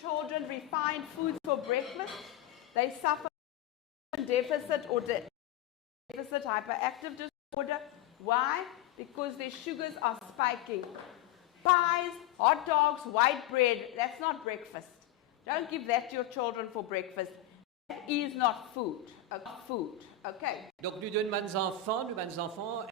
children refined foods for breakfast, they suffer deficit or deficit hyperactive disorder. Why? Because their sugars are spiking. Pies, hot dogs, white bread, that's not breakfast. Don't give that to your children for breakfast. That is not food. Okay. Donc nous donnons aux enfants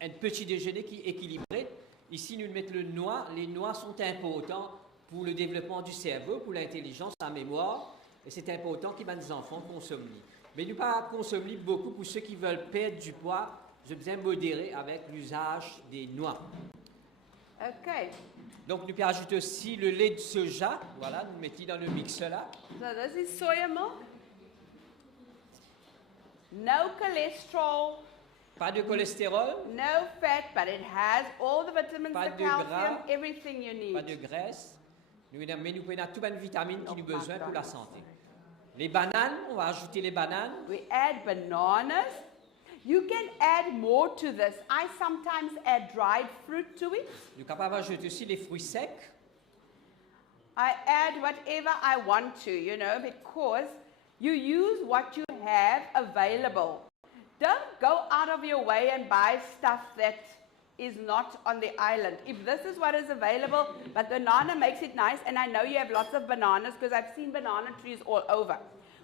un petit déjeuner qui est équilibré. Ici, nous mettons le noix. Les noix sont importants pour le développement du cerveau, pour l'intelligence, la mémoire. Et c'est important que les enfants consomment. Mais nous pas consommer beaucoup pour ceux qui veulent perdre du poids. Je besoin modérer avec l'usage des noix. OK. Donc, nous pouvons ajouter aussi le lait de soja. Voilà, nous mettons dans le mix là. So this is soya milk. No cholesterol. Pas de cholestérol. No fat, but it has all the vitamins, Pas the de calcium, gras, everything you need. Pas de graisse. Mais nous prenons toutes les vitamines qui nous besoin pour la santé. Les bananes, on va ajouter les bananes. We add bananas. You can add more to this. I sometimes add dried fruit to it. Nous sommes capables d'ajouter aussi les fruits secs. I add whatever I want to, you know, because you use what you have available. Don't go out of your way and buy stuff that is not on the island. If this is what is available, but banana makes it nice, and I know you have lots of bananas because I've seen banana trees all over.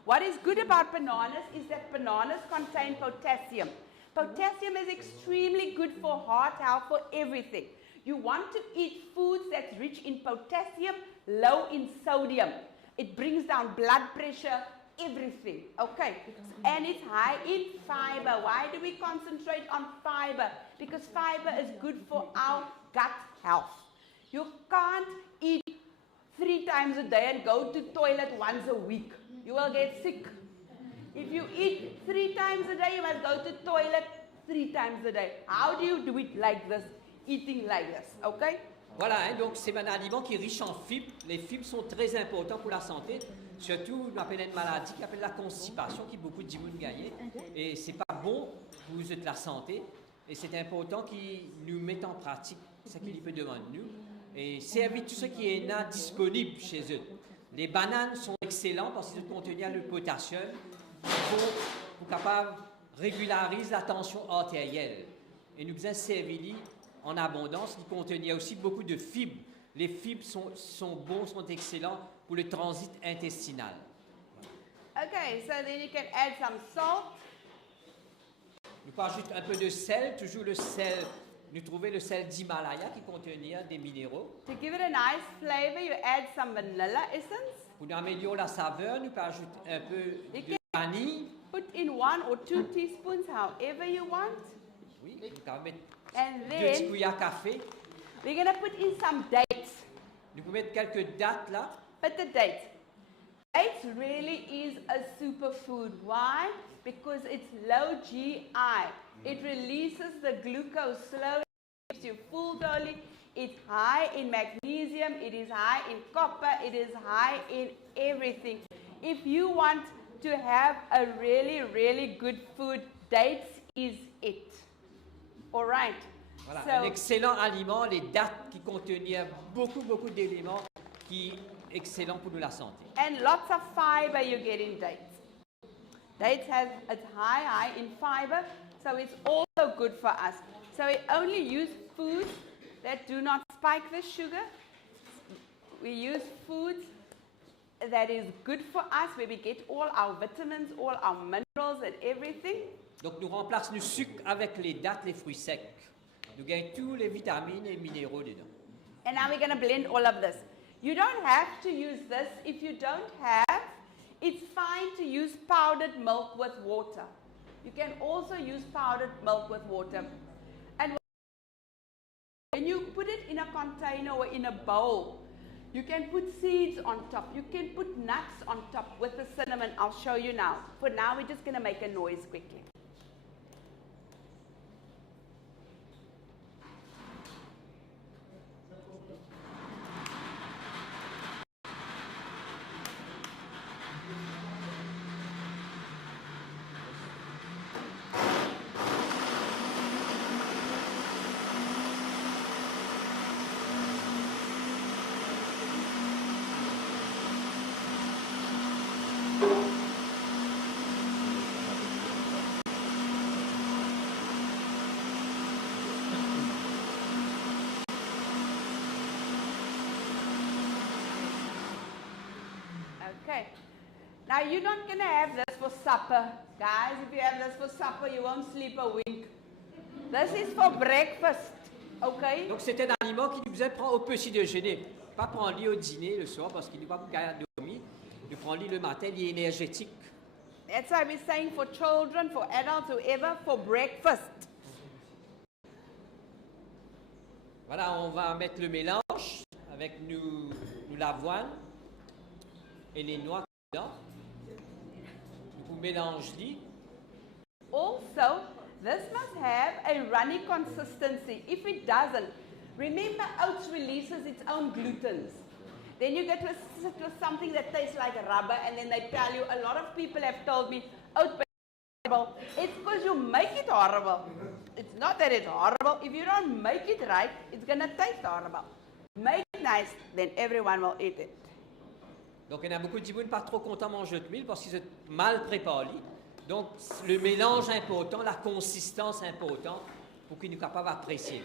What is good about bananas is that bananas contain potassium. Potassium is extremely good for heart health, for everything. You want to eat foods that's rich in potassium, low in sodium. It brings down blood pressure, everything, okay? And it's high in fiber. Why do we concentrate on fiber? Because fiber is good for our gut health. You can't eat 3 times a day and go to toilet once a week. You will get sick. If you eat 3 times a day, you must go to toilet 3 times a day. How do you do it like this? Eating like this, okay? Voilà, hein, donc c'est un aliment qui est riche en fibres. Les fibres sont très importantes pour la santé. Surtout, on appelle une maladie qui s'appelle la constipation, qui beaucoup de gens gagnent. Et c'est pas bon pour la santé. Et c'est important qu'ils nous mettent en pratique ce qu'il peut devant nous. Et servir tout ce qui est là disponible chez eux. Les bananes sont excellentes parce qu'ils contiennent le potassium pour capable régulariser la tension artérielle. Et nous faisons servir en abondance, qui contenait aussi beaucoup de fibres. Les fibres sont bons, sont excellents pour le transit intestinal. Okay, so then you can add some salt. Nous ajoutons un peu de sel, toujours le sel. Nous trouvons le sel d'Himalaya qui contenait des minéraux. To give it a nice flavor, you add some vanilla essence. Pour améliorer la saveur, nous pouvons ajouter un peu de vanille. Put in 1 or 2 teaspoons, however you want. Oui, nous pouvons mettre And 2 petits then cuillères à café. we're going to put in some dates. Nous pouvons mettre quelques dattes là. But the dates. Dates really is a superfood. Why? Because it's low GI. It releases the glucose slowly, keeps you full slowly. It's high in magnesium, it is high in copper, it is high in everything. If you want to have a really, really good food, dates is it. All right. Voilà, So, un excellent aliment, les dattes qui contenaient beaucoup d'éléments qui sont excellents pour la santé. and lots of fiber you get in dates. Dates has it's high in fiber, so it's also good for us. So we only use foods that do not spike the sugar. We use foods that is good for us, where we get all our vitamins, all our minerals and everything. Donc nous remplaçons le sucre avec les dattes, les fruits secs. Nous gagnons tous les vitamines et minéraux dedans. And now we're going to blend all of this. You don't have to use this if you don't have. It's fine to use powdered milk with water. You can also use powdered milk with water. And when you put it in a container or in a bowl, you can put seeds on top. You can put nuts on top with the cinnamon. I'll show you now. For now, we're just going to make a noise quickly. Okay. Now you're not going to have this for supper. Guys, if you have this for supper, you won't sleep a wink. This is for breakfast. Okay? Donc c'est un aliment qui nous aide prendre au petit déjeuner. Pas prendre lui au dîner le soir parce qu'il n'est pas capable de dormir. Il prend lui le matin, il est énergétique. That's why we're saying for children, for adults, whoever, for breakfast. Voilà, on va mettre le mélange avec l'avoine et les noix dedans. Vous mélangez. Also, this must have a runny consistency. If it doesn't, remember oats releases its own glutens. Then you get to sit with something that tastes like rubber, and then they tell you, a lot of people have told me, oat is horrible. It's because you make it horrible. It's not that it's horrible. If you don't make it right, it's going to taste horrible. Make it nice, then everyone will eat it. Donc, il y en a beaucoup qui ne sont pas trop contents de manger de mille parce qu'ils sont mal préparés. Donc, le mélange important, la consistance importante pour qu'ils soient capables d'apprécier.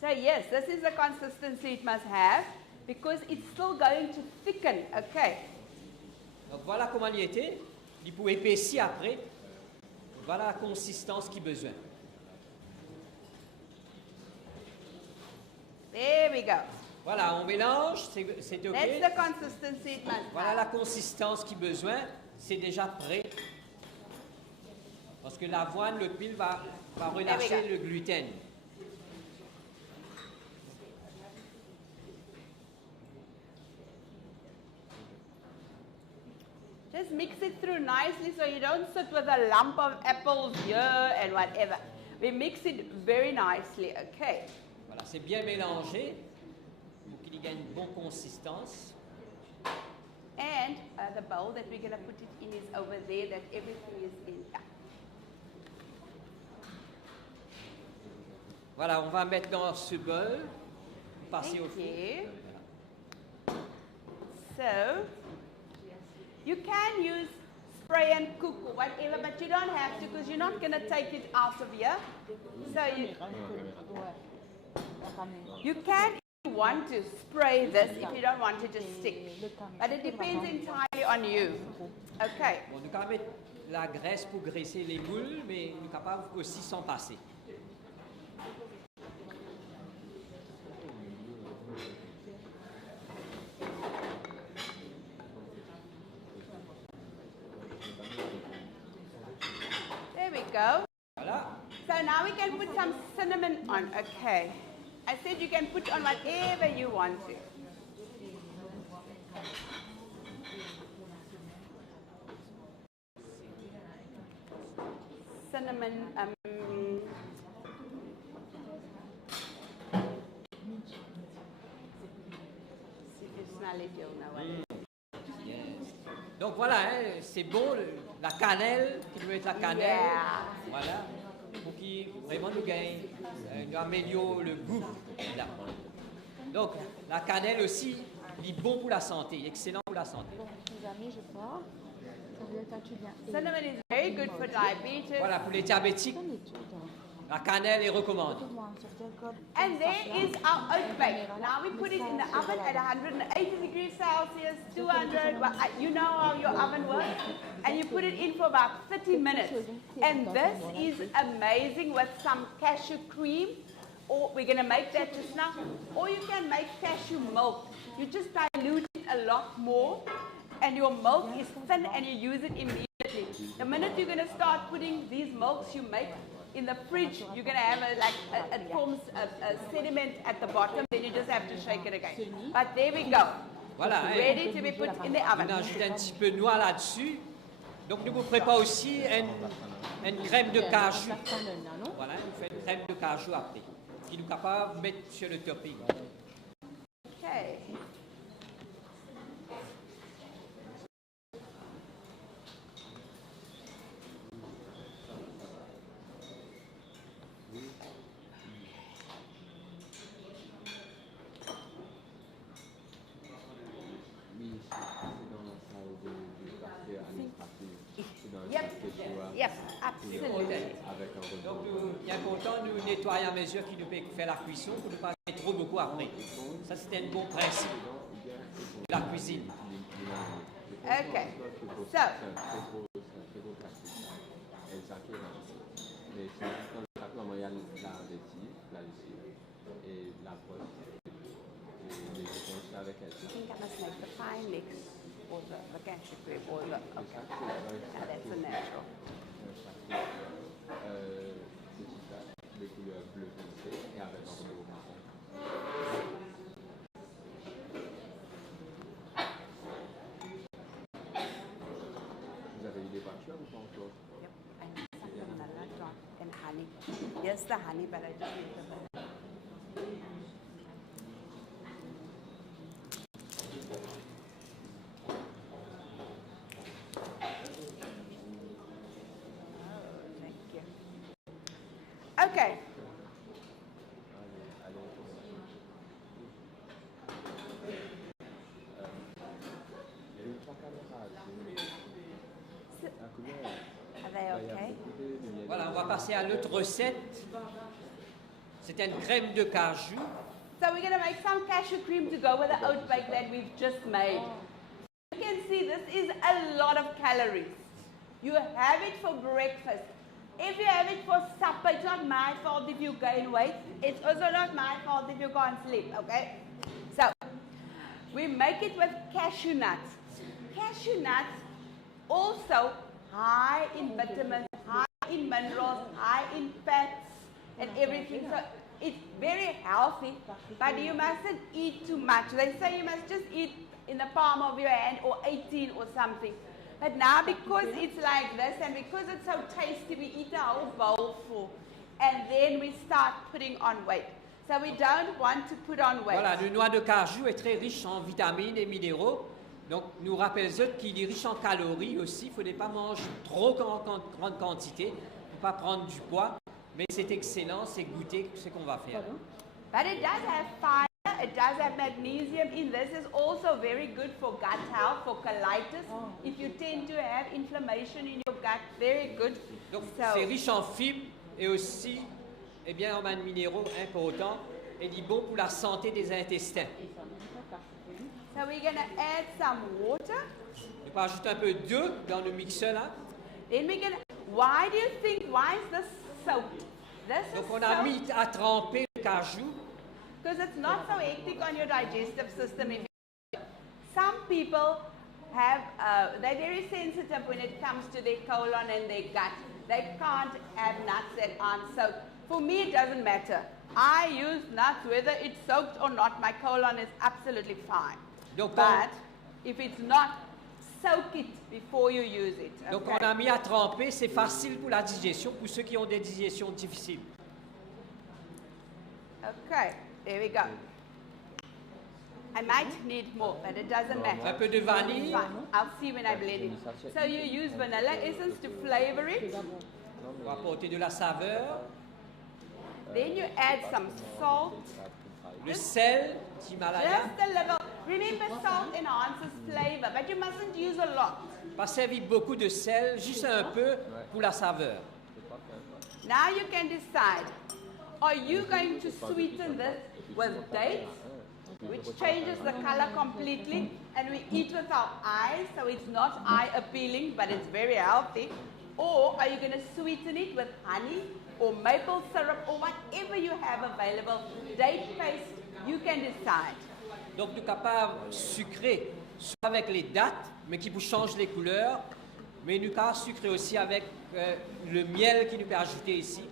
So yes, this is the consistency it must have because it's still going to thicken. Okay. Donc, voilà comment il était. Il peut épaissir après. Voilà la consistance qu'il a besoin. There we go. Voilà, on mélange, c'est OK. That's the consistency it must Voilà have. la consistance qu'il a besoin, c'est déjà prêt. Parce que l'avoine, le mil va relâcher le gluten. Just mix it through nicely so you don't sit with a lump of apples here and whatever. We mix it very nicely, okay? Voilà, c'est bien mélangé pour qu'il y ait une bonne consistance. And the bowl that we're going to put it in is over there, that everything is in here. Voilà, on va mettre dans ce bol, passer au Thank four. you. So, you can use spray and cook or whatever, but you don't have to because you're not going to take it out of here. So you can, if you want to, spray this if you don't want it to stick. But it depends entirely on you. Okay. On est quand même mettre la graisse pour graisser les moules, mais on est capable aussi s'en passer. There we go. Voilà. So now we can put some cinnamon on. Okay. I said you can put on whatever you want to. Cinnamon, if you smell it, you'll know what it is. Yes. Donc voilà, hein, c'est bon, la cannelle, qui doit être la cannelle. Yeah. Voilà, pour qu'il vraiment nous gagne, nous améliore le goût. Là. Donc la cannelle aussi, il est bon pour la santé, excellent pour la santé. Cinnamon is very good for diabetes. Voilà, pour les diabétiques, la cannelle est recommandée. And there is our oat bake. Now we put it in the oven at 180 degrees Celsius, 200, well, you know how your oven works. And you put it in for about 30 minutes. And this is amazing with some cashew cream. Or we're going to make that just now. Or you can make cashew milk. You just dilute it a lot more. And your milk is thin and you use it immediately. The minute you're going to start putting these milks you make in the fridge, you're going to have it forms a sediment at the bottom, then you just have to shake it again. But there we go. Voilà, Ready to be put in the oven. On ajoute un petit peu de noix là-dessus. Donc nous vous préparons aussi une crème de cajou. Voilà, on fait une crème de cajou après, qui nous est capable de mettre sur le topping. Okay. Absolutely. Donc, il est important de nous nettoyer à mesure qu'il nous fait la cuisson pour ne pas mettre trop beaucoup après. Ça, c'était un bon principe de la cuisine. Okay. So, I think I must make the pie mix or the cashew cream or the, okay. Now that's a natural. Yep, I need some vanilla drop and honey. Yes, the honey, but I just need the vanilla. Okay. Are they okay? Voilà, on va passer à l'autre recette. C'est une crème de cajou. So we're going to make some cashew cream to go with the oat bake that we've just made. You can see this is a lot of calories. You have it for breakfast. If you have it for supper, it's not my fault if you gain weight. It's also not my fault if you can't sleep, okay? So, we make it with cashew nuts. Cashew nuts also high in vitamins, high in minerals, high in fats and everything. So, it's very healthy, but you mustn't eat too much. They say you must just eat in the palm of your hand or 18 or something. But now because it's like this and because it's so tasty, we eat a whole bowl full and then we start putting on weight. So we don't want to put on weight. Voilà, le noix de cajou est très riche en vitamines et minéraux. Donc, nous rappelle qu'il est riche en calories aussi. Il ne faudrait pas manger trop en grande quantité pour ne pas prendre du poids. Mais c'est excellent, c'est goûter ce qu'on va faire. But it does have fiber, it does have magnesium in this. Is also very good for gut health, for colitis. If you tend to have inflammation in your gut, very good. Donc, c'est riche en fibres et aussi en minéraux importants et dit bon pour la santé des intestins. So we're going to add some water. On va ajouter un peu d'eau dans le mixeur là. Then we're going to, why do you think, why is this soaked? This Donc is on a soaked mis à tremper le cajou. because it's not so hectic on your digestive system. Some people have, they're very sensitive when it comes to their colon and their gut. They can't have nuts that aren't soaked. For me, it doesn't matter. I use nuts whether it's soaked or not. My colon is absolutely fine. Donc, but if it's not, soak it before you use it. Donc okay? on a mis à tremper, c'est facile pour la digestion, pour ceux qui ont des digestions difficiles. Okay, there we go. I might need more, but it doesn't matter. Un peu de vanille. Fine. I'll see when I blend it. So you use vanilla essence to flavor it. On va apporter de la saveur. Then you add some salt. Le sel d'Himalaya. Just a little. Remember, salt enhances flavor, but you mustn't use a lot. Pas servir beaucoup de sel, juste un peu pour la saveur. Now you can decide. Are you going to sweeten this with dates, which changes the color completely, and we eat with our eyes, so it's not eye appealing, but it's very healthy? Or are you going to sweeten it with honey or maple syrup or whatever you have available? Date paste, you can decide. Donc nous sommes capables sucrer, soit avec les dattes, mais qui vous changent les couleurs, mais nous sommes capables sucrer aussi avec le miel qui nous peut ajouter ici.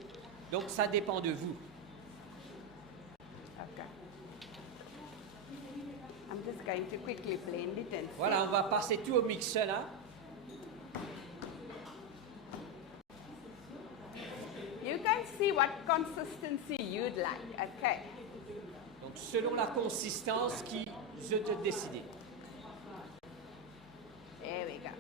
Donc ça dépend de vous. Okay. I'm just going to quickly blend it and Voilà, on va passer tout au mixeur là. you can see what consistency you'd like. Okay. Donc selon la consistance qui je te décider. There we go.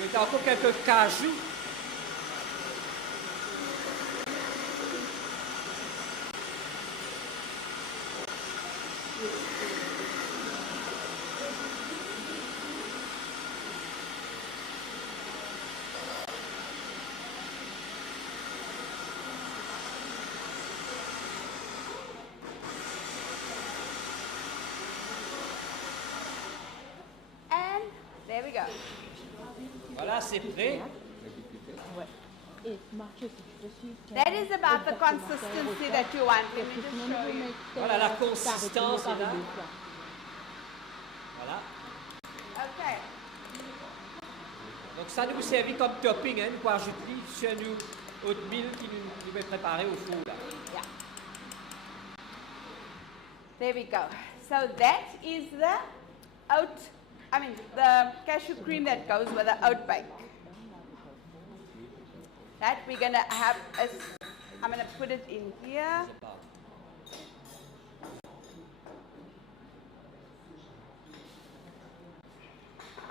Je vais encore quelques cajous. There we go. Voilà, c'est prêt. That is about the consistency that you want. Let me just show you. Voilà, la consistance est là. Voilà. Okay. Donc ça nous vous servit comme topping, hein, nous pouvons ajouter sur nous oatmeal qui nous est préparé au four là. Yeah. There we go. So that is the cashew cream that goes with the oat bake. That we're going to have, I'm going to put it in here.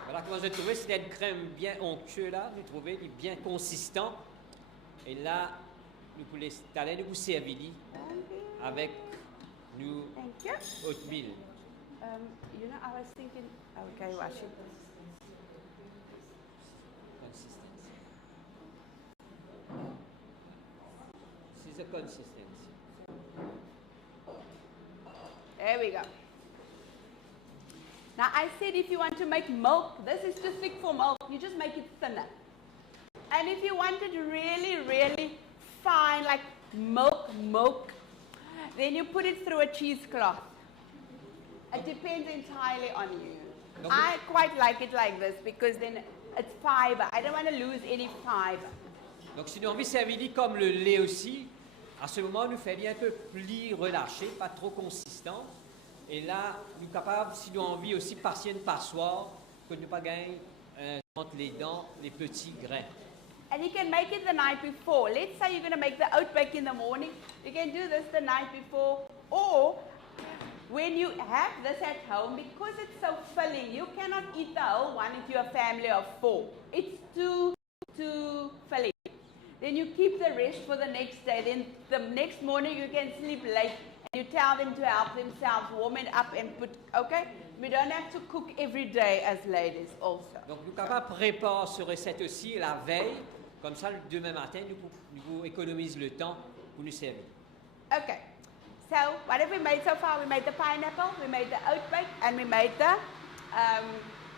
Voilà comment j'ai trouvé, c'était une crème bien onctueuse là, j'ai trouvé, il est bien consistant. Et là, nous pouvons l'installer, nous vous servir avec nous oatmeal. You know, I was thinking, okay, wash it. Consistency. This is the consistency. There we go. Now I said if you want to make milk, this is too thick for milk, you just make it thinner. And if you want it really, really fine, like milk, then you put it through a cheesecloth. It depends entirely on you. I quite like it like this because then it's fiber. I don't want to lose any fiber. Donc si nous avons envie de servir comme le lait aussi, à ce moment, nous fait un peu pli relâché, pas trop consistant. Et là, nous sommes capables, si nous avons envie aussi, passer une passoire, que nous pas gagner entre les dents les petits grains. And you can make it the night before. Let's say you're going to make the oat bake in the morning. You can do this the night before. Or when you have this at home, because it's so filling, you cannot eat the whole one if you're a family of 4. It's too filling. Then you keep the rest for the next day. Then the next morning you can sleep late. And you tell them to help themselves, warm it up and put, okay? We don't have to cook every day as ladies also. Donc nous sommes capables de préparer cette recette aussi la veille. Comme ça, le demain matin, nous économisons le temps pour nous servir. Okay. So, what have we made so far? We made the pineapple, we made the oat bake, and we made the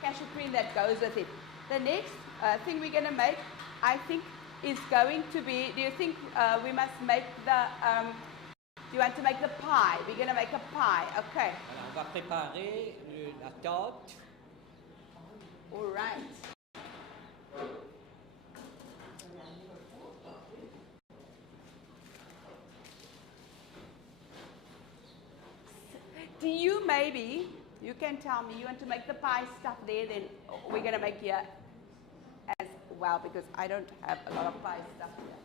cashew cream that goes with it. The next thing we're going to make, I think, is going to be, do you think we must make the, do you want to make the pie? We're going to make a pie, okay. Alors, on va préparer la tarte. All right. Do you maybe, you can tell me, you want to make the pie stuff there, then we're going to make here as well, because I don't have a lot of pie stuff here.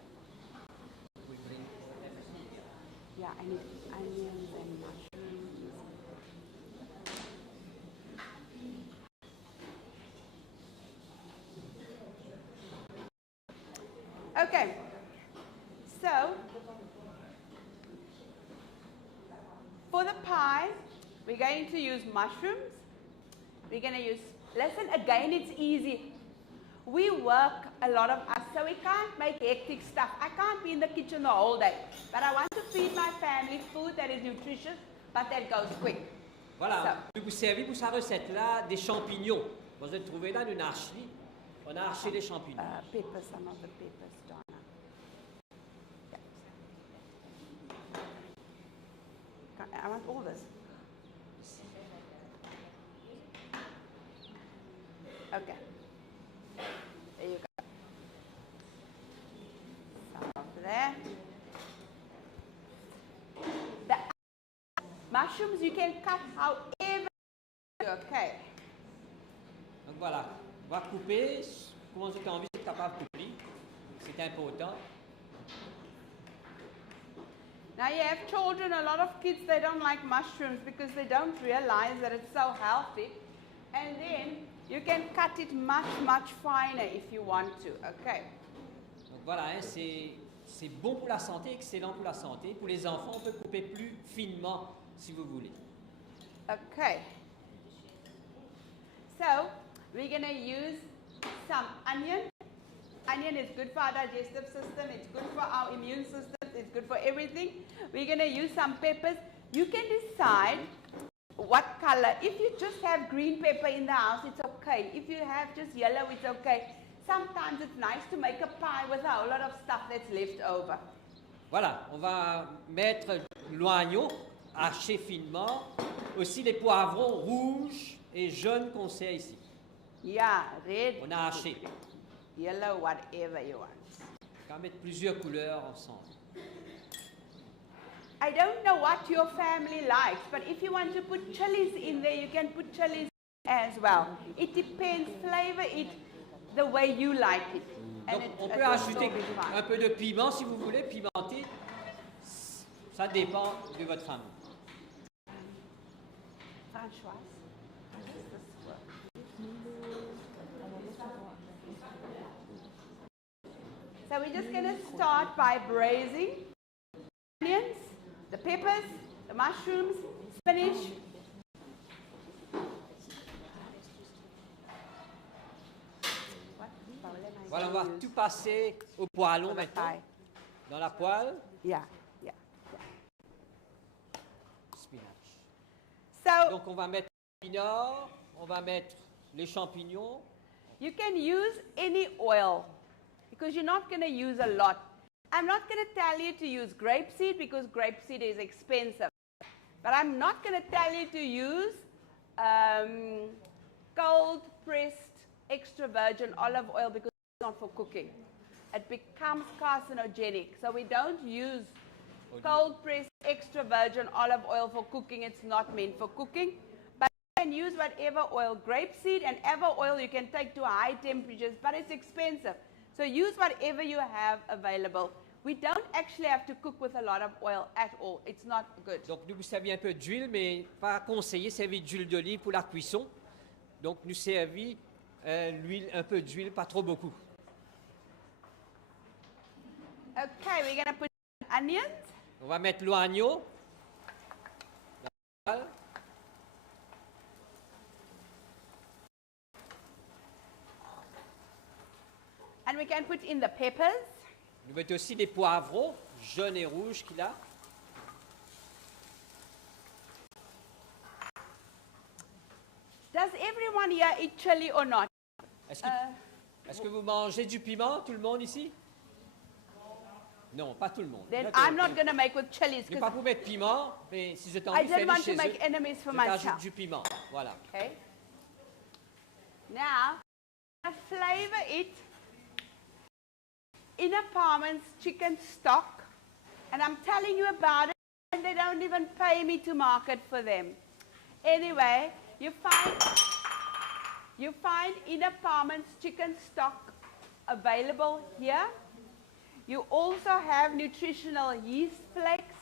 Yeah, I need onions and mushrooms. Okay, so for the pie, we're going to use mushrooms. We're going to use, listen, again, it's easy. We work, a lot of us, so we can't make hectic stuff. I can't be in the kitchen the whole day. But I want to feed my family food that is nutritious, but that goes quick. Voilà, So. je vais vous servir pour cette recette-là des champignons. Vous allez trouver là une archerie. On a arché les champignons. Pepper, some of the peppers, Donna. Yeah. I want all this. Okay. There you go. Some of there. The mushrooms you can cut however. Okay. Donc voilà, on va couper. Comment vous avez envie d'être capable de couper. C'est important. Now you have children, a lot of kids, they don't like mushrooms because they don't realize that it's so healthy. And then You can cut it much, much finer if you want to. Okay. Donc voilà, hein, c'est bon pour la santé, excellent pour la santé. Pour les enfants, on peut couper plus finement si vous voulez. Okay. So, we're going to use some onion. Onion is good for our digestive system, it's good for our immune system, it's good for everything. We're going to use some peppers. You can decide what color. If you just have green pepper in the house, it's okay. If you have just yellow, it's okay. Sometimes it's nice to make a pie with a whole lot of stuff that's left over. Voilà, on va mettre l'oignon haché finement, aussi les poivrons rouges et jaunes qu'on sait ici. Yeah, red. On a haché. Yellow, whatever you want. On va mettre plusieurs couleurs ensemble. I don't know what your family likes, but if you want to put chilies in there, you can put chilies as well. It depends, flavor it the way you like it. Donc, on peut ajouter un peu de piment si vous voulez, pimenter. Ça dépend de votre famille. Françoise, how does this work? So we're just going to start by braising onions, the peppers, the mushrooms, spinach. Voilà, on va tout passer au poêlon maintenant. Dans la poêle. Yeah. Spinach. So Donc on va mettre l'épinard, on va mettre les champignons. you can use any oil because you're not going to use a lot. I'm not going to tell you to use grapeseed because grapeseed is expensive. But I'm not going to tell you to use cold pressed extra virgin olive oil because it's not for cooking. It becomes carcinogenic. So we don't use cold pressed extra virgin olive oil for cooking. It's not meant for cooking. But you can use whatever oil, grapeseed and other oil you can take to high temperatures, but it's expensive. So use whatever you have available. We don't actually have to cook with a lot of oil at all. It's not good. Donc nous vous servir un peu d'huile, mais pas conseillé servir d'huile d'olive pour la cuisson. Donc nous servir l'huile, un peu d'huile, pas trop beaucoup. Okay, we're going to put onions. On va mettre l'oignon. And we can put in the peppers. Nous mettons aussi les poivrons jaunes et rouges qu'il a. Does everyone here eat chili or not? Est-ce que vous mangez du piment, tout le monde ici? Non, pas tout le monde. Then D'accord. I'm not going to make with chilies Je ne vais pas because vous mettre piment, mais si je I t'envie de didn't faire want chez to make eux, enemies for je t'ajoute myself. du piment. Voilà. Okay. Now, I flavor it in a Parman's chicken stock, and I'm telling you about it, and they don't even pay me to market for them. Anyway, you find in a Parman's chicken stock available here. You also have nutritional yeast flakes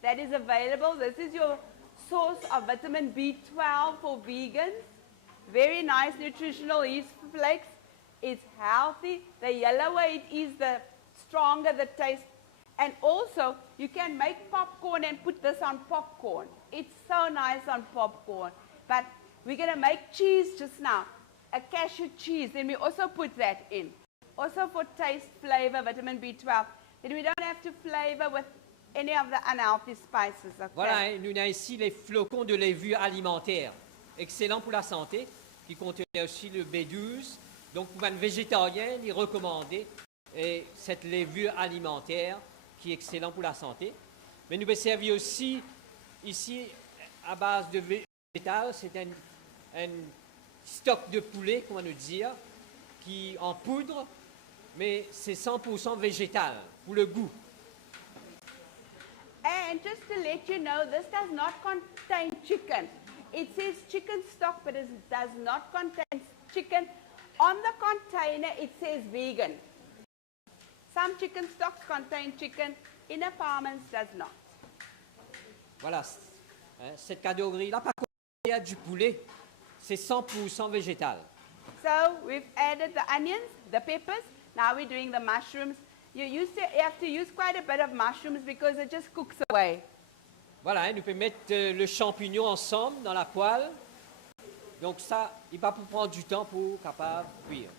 that is available. This is your source of vitamin B12 for vegans. Very nice nutritional yeast flakes. It's healthy. The yellower it is, the stronger the taste. And also, you can make popcorn and put this on popcorn. It's so nice on popcorn. But we're going to make cheese just now, a cashew cheese. Then we also put that in. Also for taste, flavor, vitamin B12. Then we don't have to flavor with any of the unhealthy spices. Okay? Voilà, nous avons ici les flocons de levure alimentaire. Excellent pour la santé, qui contenait aussi le B12. Donc, pour un végétarien, il est recommandé cette levure alimentaire qui est excellent pour la santé. Mais nous avons servi aussi ici à base de végétal. C'est un stock de poulet, comment nous dire, qui en poudre, mais c'est 100% végétal pour le goût. And just to let you know, this does not contain chicken. It says chicken stock, but it does not contain chicken. On the container, it says vegan. Some chicken stocks contain chicken. Inner Parman's does not. Voilà, cette catégorie-là, par contre, il y a du poulet, c'est 100% végétal. So we've added the onions, the peppers. Now we're doing the mushrooms. You have to use quite a bit of mushrooms because it just cooks away. Voilà, hein, nous pouvons mettre le champignon ensemble dans la poêle. Donc ça, il va pour prendre du temps pour capable cuire.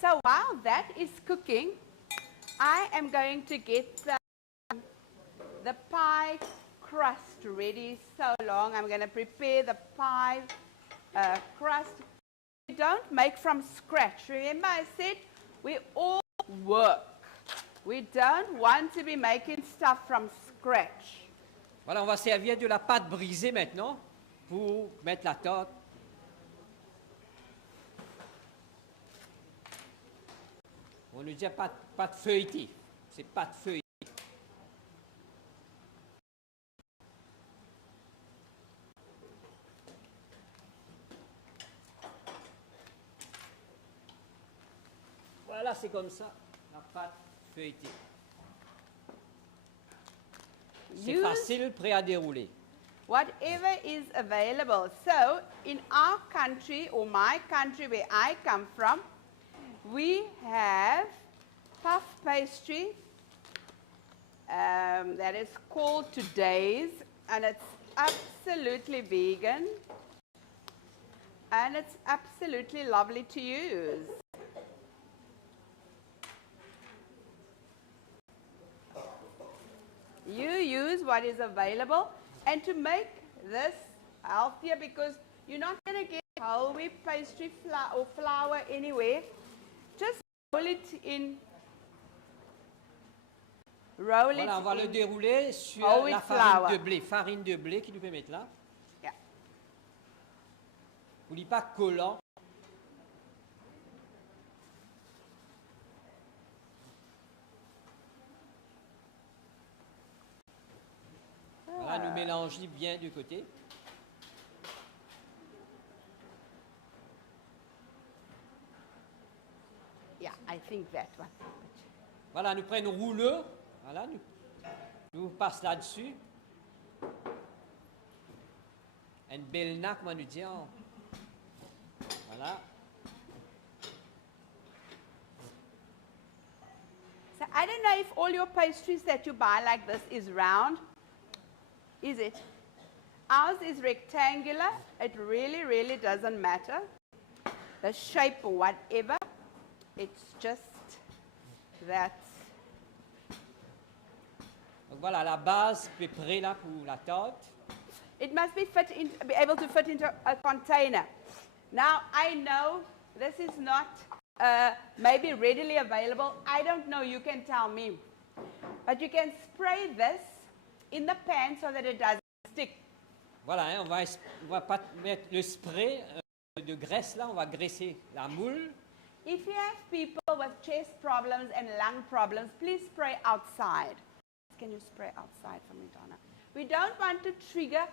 So while that is cooking, I am going to get the pie crust ready. So long, I'm going to prepare the pie crust. We don't make from scratch. Remember I said we all work. We don't want to be making stuff from scratch. Voilà, on va servir de la pâte brisée maintenant pour mettre la tarte. On ne dit pas pâte feuilletée, c'est pâte feuilletée. Voilà, c'est comme ça, la pâte feuilletée. C'est facile, prêt à dérouler. Whatever is available. So in our country, or my country where I come from, we have puff pastry that is called Today's, and it's absolutely vegan, and it's absolutely lovely to use. You use what is available, and to make this healthier, because you're not going to get whole wheat pastry or flour anywhere, just roll it in. Voilà, on va le dérouler sur la farine de blé qui nous peut mettre là. Yeah. N'oublie pas collant. Voilà, nous mélangeons bien du côté. Yeah, I think that one. Voilà, nous prenons un rouleau. Voilà, nous passons là-dessus. Une belle nappe, on nous dit. Voilà. So I don't know if all your pastries that you buy like this is round. Is it? Ours is rectangular. It really, really doesn't matter. The shape or whatever. It's just that. Donc voilà, la base est prête là pour la tarte. It must be able to fit into a container. Now, I know this is not maybe readily available. I don't know, you can tell me. But you can spray this in the pan so that it doesn't stick. Voilà, hein, on va pas mettre le spray de graisse là, on va graisser la moule. If you have people with chest problems and lung problems, please spray outside. Can you spray outside for me, Donna? We don't want to trigger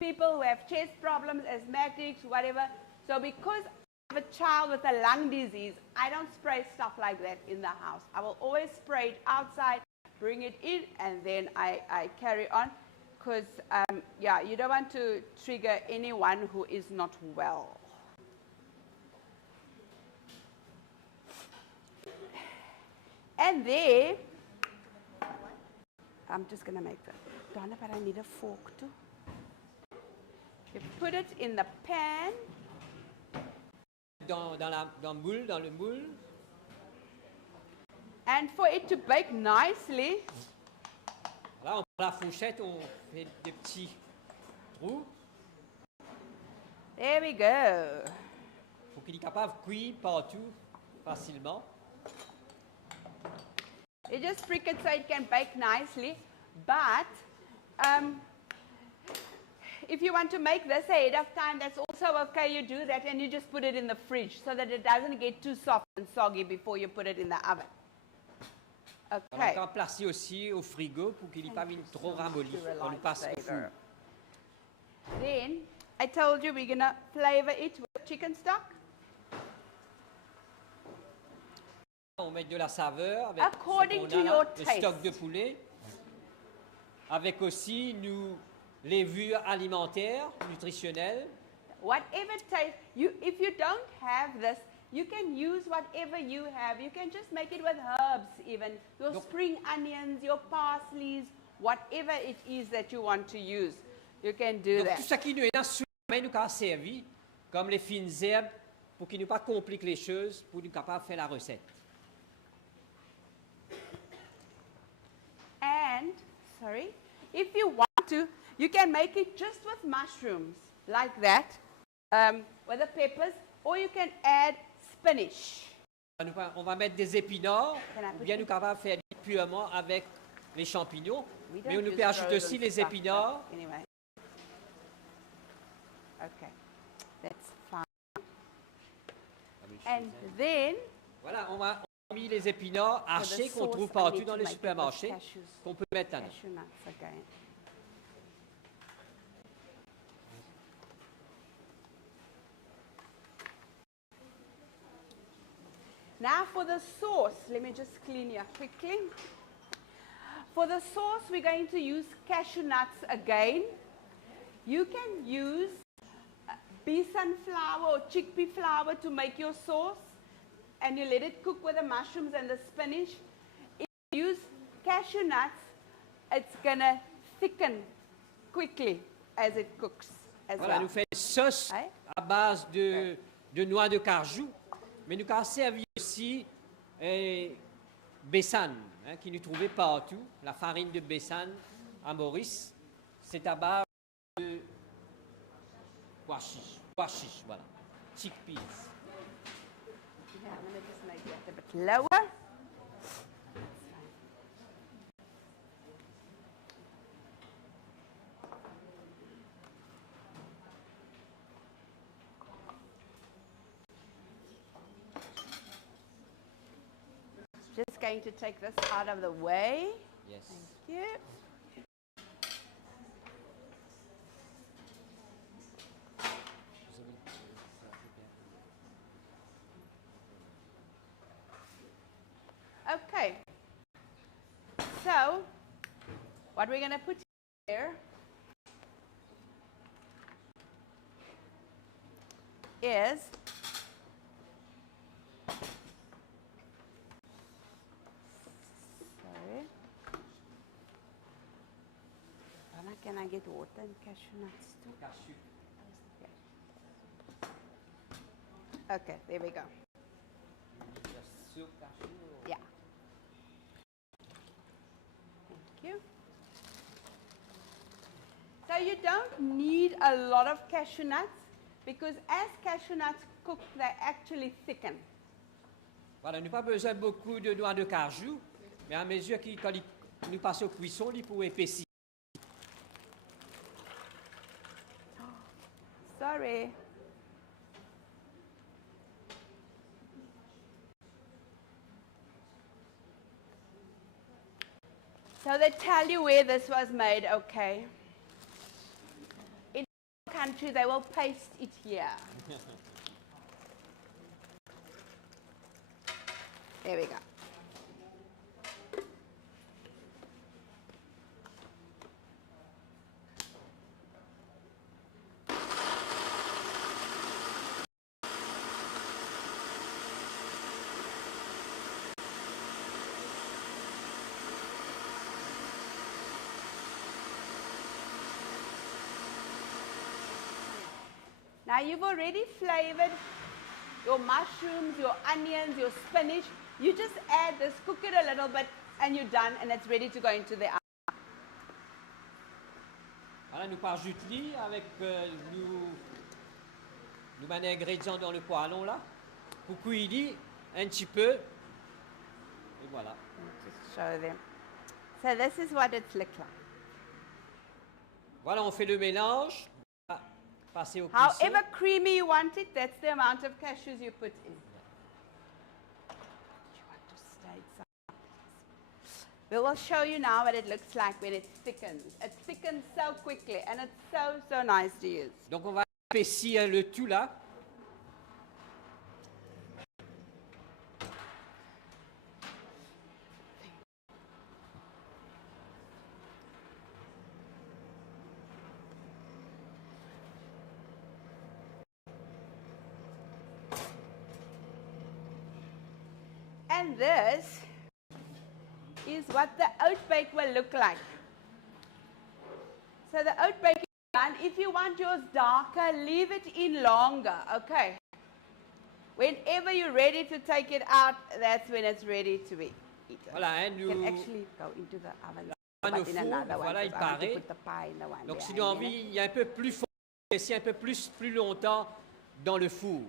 people who have chest problems, asthmatics, whatever. So because I have a child with a lung disease, I don't spray stuff like that in the house. I will always spray it outside, bring it in, and then I carry on. Because, yeah, you don't want to trigger anyone who is not well. And there, I'm just going to make that. Donna, but I need a fork too. You put it in the pan. Dans le moule. And for it to bake nicely. Là, on prend la fourchette, on fait des petits trous. There we go. Pour qu'il est capable de cuire partout facilement. You just prick it so it can bake nicely. But if you want to make this ahead of time, that's also also okay, you do that and you just put it in the fridge so that it doesn't get too soft and soggy before you put it in the oven. Okay. On peut placer aussi au frigo pour qu'il n'y ait pas trop ramolli. On le passe au four. Then, I told you we're going to flavor it with chicken stock. On met de la saveur avec According to your le taste. stock de poulet. Avec aussi nos levures alimentaires, nutritionnelles. Whatever taste, if you don't have this, you can use whatever you have. You can just make it with herbs even. Your spring onions, your parsleys, whatever it is that you want to use. You can do that. Tout ce qui nous est dans sous la main nous a servi, comme les fines herbes, pour qu'il ne pas complique les choses, pour nous capables de faire la recette. And, sorry, if you want to, you can make it just with mushrooms, like that, with the peppers, or you can add spinach. On va mettre des épinards, ou bien nous capables de faire purement avec les champignons, mais on nous peut ajouter aussi les épinards. Anyway. Okay, that's fine. And then, voilà, on a mis les épinards hachés qu'on trouve partout dans les supermarchés, qu'on peut mettre dedans. Cashew nuts again. Now for the sauce, let me just clean here quickly. For the sauce, we're going to use cashew nuts again. You can use besan flour or chickpea flour to make your sauce, and you let it cook with the mushrooms and the spinach. If you use cashew nuts, it's going to thicken quickly as it cooks as Voilà, well. nous faisons une sauce à base de noix de cajou, mais nous avons servi aussi besan, qui nous trouvait partout, la farine de besan à Maurice. C'est à base de pois chiches, voilà, chickpeas. Yeah, let me just make that a bit lower. Just going to take this out of the way. Yes. Thank you. Okay. So, what we're going to put here is can I get water and cashew nuts too? Cashew. Okay, there we go. Yeah. Thank you. So you don't need a lot of cashew nuts because as cashew nuts cook, they actually thicken. Voilà, nous n'avons pas besoin beaucoup de noix de cajou, mais à mesure quand nous passons au cuisson, il peut épaissir. Sorry. So they tell you where this was made, okay? In the country, they will paste it here. There we go. Now you've already flavored your mushrooms, your onions, your spinach. You just add this, cook it a little bit, and you're done, and it's ready to go into the oven. Voilà, nous rajoutons avec nous mettons ingrédients dans le poêlon là, pour cuire un petit peu, et voilà. Just show them. So this is what it looks like. Voilà, on fait le mélange. passer au However cuisson. creamy you want it, that's the amount of cashews you put in. You want to stay some. We will show you now what it looks like when it thickens. It thickens so quickly and it's so nice to use. Donc on va épaissir le tout là. And this is what the oat bake will look like. So the oat bake is done. If you want yours darker, leave it in longer, okay? Whenever you're ready to take it out, that's when it's ready to be eaten. Voilà, hein, You can nous, actually go into the oven, on but in another one, voilà, il because I want to paraît. put the pie in the one Donc si behind, nous you know. envie, il y a un peu plus fort, laisser un peu plus longtemps dans le four.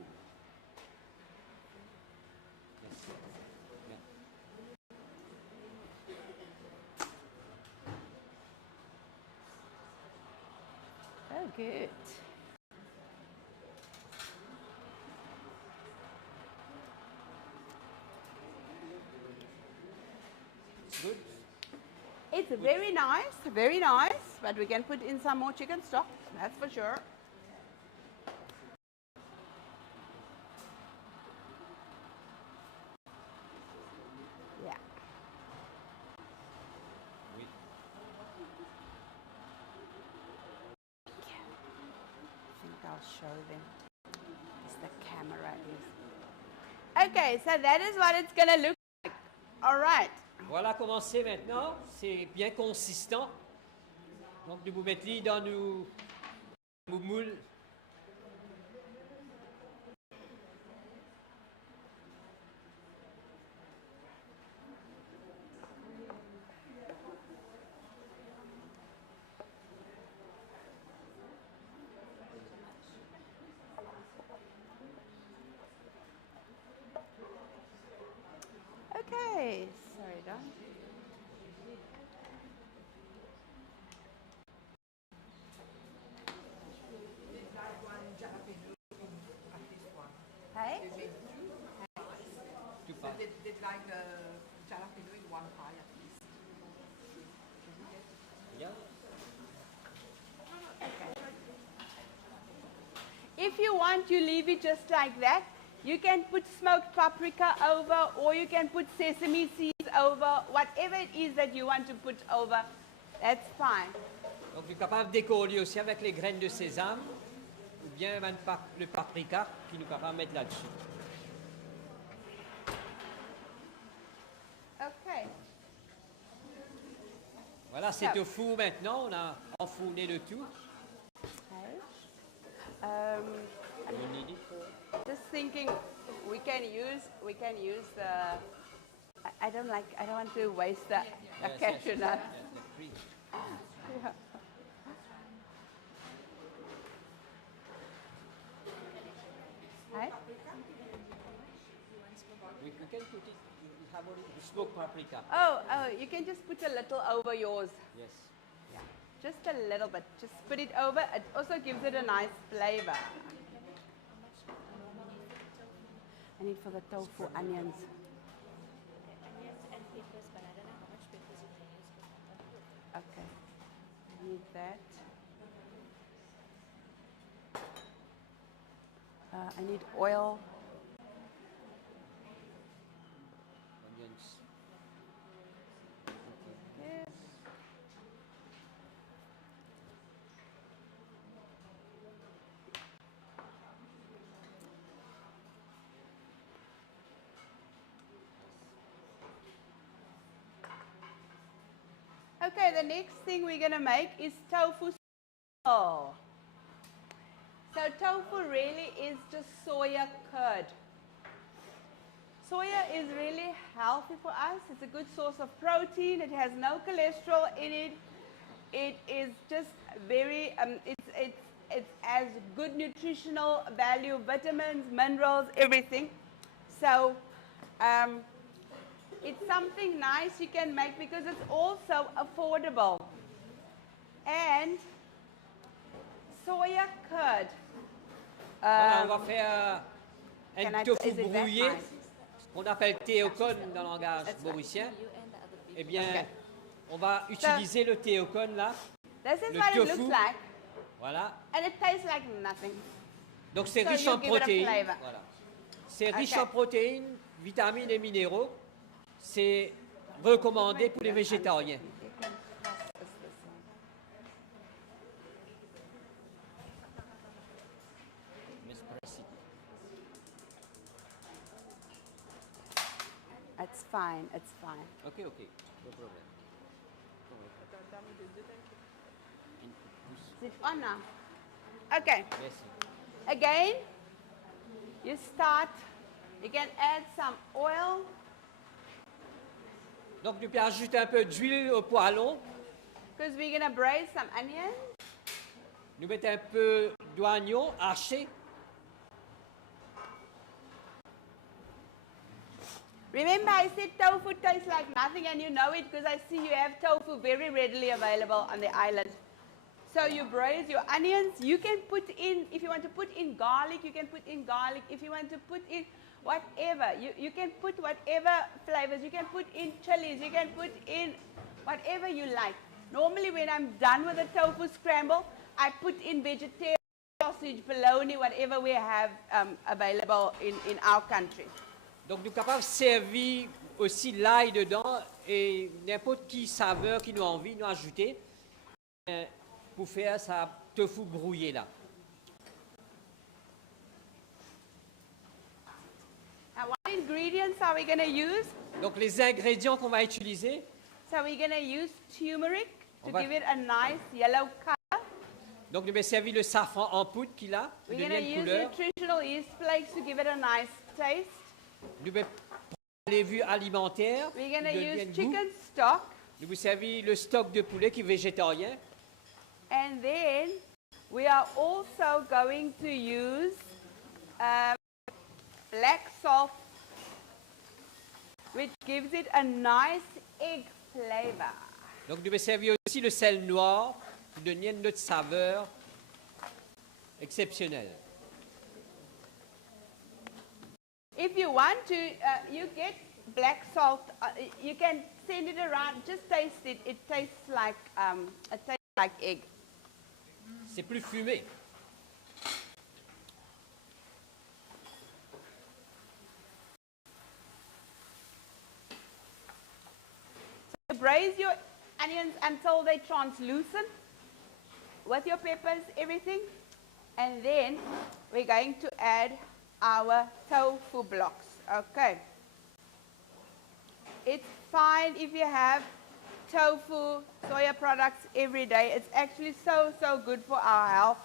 Oh, good. It's good. It's very nice, but we can put in some more chicken stock, that's for sure. Yeah. Oui. I think I'll show them as the camera is. Okay, so that is what it's going to look like. All right. Voilà comment c'est maintenant. C'est bien consistant. Donc nous vous mettons dans nos moules. Okay, sorry, Don. Hey? Tout pas. They'd like jalapeno in one pie at least. Regarde. If you want, you leave it just like that. You can put smoked paprika over, or you can put sesame seeds over, whatever it is that you want to put over, that's fine. Donc, nous sommes capables de décoller aussi avec les graines de sésame ou bien même le paprika qui nous capable de mettre là-dessus. Okay. Voilà, c'est au four maintenant. On a enfourné le tout. Okay. On need it. Just thinking, we can use the. I don't want to waste the Yes, cashew yes. nut. Yes, the cream. Yeah. Hey? We can put it. We have already smoked paprika. Oh, you can just put a little over yours. Yes. Yeah. Just a little bit. Just put it over. It also gives it a nice flavor. I need for the tofu onions. Onions and peppers, but I don't know how much peppers you can use for that. Okay. I need that. I need oil. Onions. Yes. Okay, the next thing we're going to make is tofu scramble. So tofu really is just soya curd. Soya is really healthy for us. It's a good source of protein. It has no cholesterol in it. It is just very, it's as good nutritional value, vitamins, minerals, everything. So it's something nice you can make because it's also affordable. And soya curd. Voilà, on va faire can un I- tofu is it that brouillé, fine? ce qu'on appelle théocone dans le langage mauricien. You and the other big Eh bien, Okay. on va utiliser le théocone là. This is Le what it tofu. looks like, Voilà. and it tastes like nothing. Donc c'est So riche you en give it a protéines. flavor. Voilà. C'est riche Okay. en protéines, vitamines et minéraux. C'est recommandé pour les végétariens. It's fine, it's fine. Ok, ok, no problème. Is it on now? Okay, Merci. again, you start, you can add some oil. Donc, tu peux ajouter un peu d'huile au poêlon. Because we're going to braise some onions. Nous mettons un peu d'oignon haché. Remember I said tofu tastes like nothing, and you know it because I see you have tofu very readily available on the island. So you braise your onions. You can put in, if you want to put in garlic, you can put in garlic. If you want to put in whatever, you can put whatever flavors. You can put in chilies. You can put in whatever you like. Normally when I'm done with the tofu scramble, I put in vegetarian sausage, bologna, whatever we have available in our country. Donc, nous sommes capables de servir aussi l'ail dedans et n'importe qui saveur qui nous a envie, nous ajouter pour faire sa tofu brouillé là. Now, what ingredients are we going to use? Donc, les ingrédients qu'on va utiliser, So we're going to use turmeric to On va- give it a nice yellow color. donc nous allons servir le safran en poudre qu'il a, qui We're going devient to une use couleur. nutritional yeast flakes to give it a nice taste. Nous allons prendre les levures alimentaires, We're qui going to deviennent use goût. chicken stock. Nous vous servir le stock de poulet qui est végétarien. And then we are also going to use black salt, which gives it a nice egg flavor. Donc nous allons servir aussi le sel noir, qui donne notre saveur exceptionnelle. If you want to, you get black salt. You can send it around. Just taste it. It tastes like egg. C'est plus fumé. So braise your onions until they translucent with your peppers, everything, and then we're going to add our tofu blocks. Okay. It's fine if you have tofu, soya products every day. It's actually so good for our health.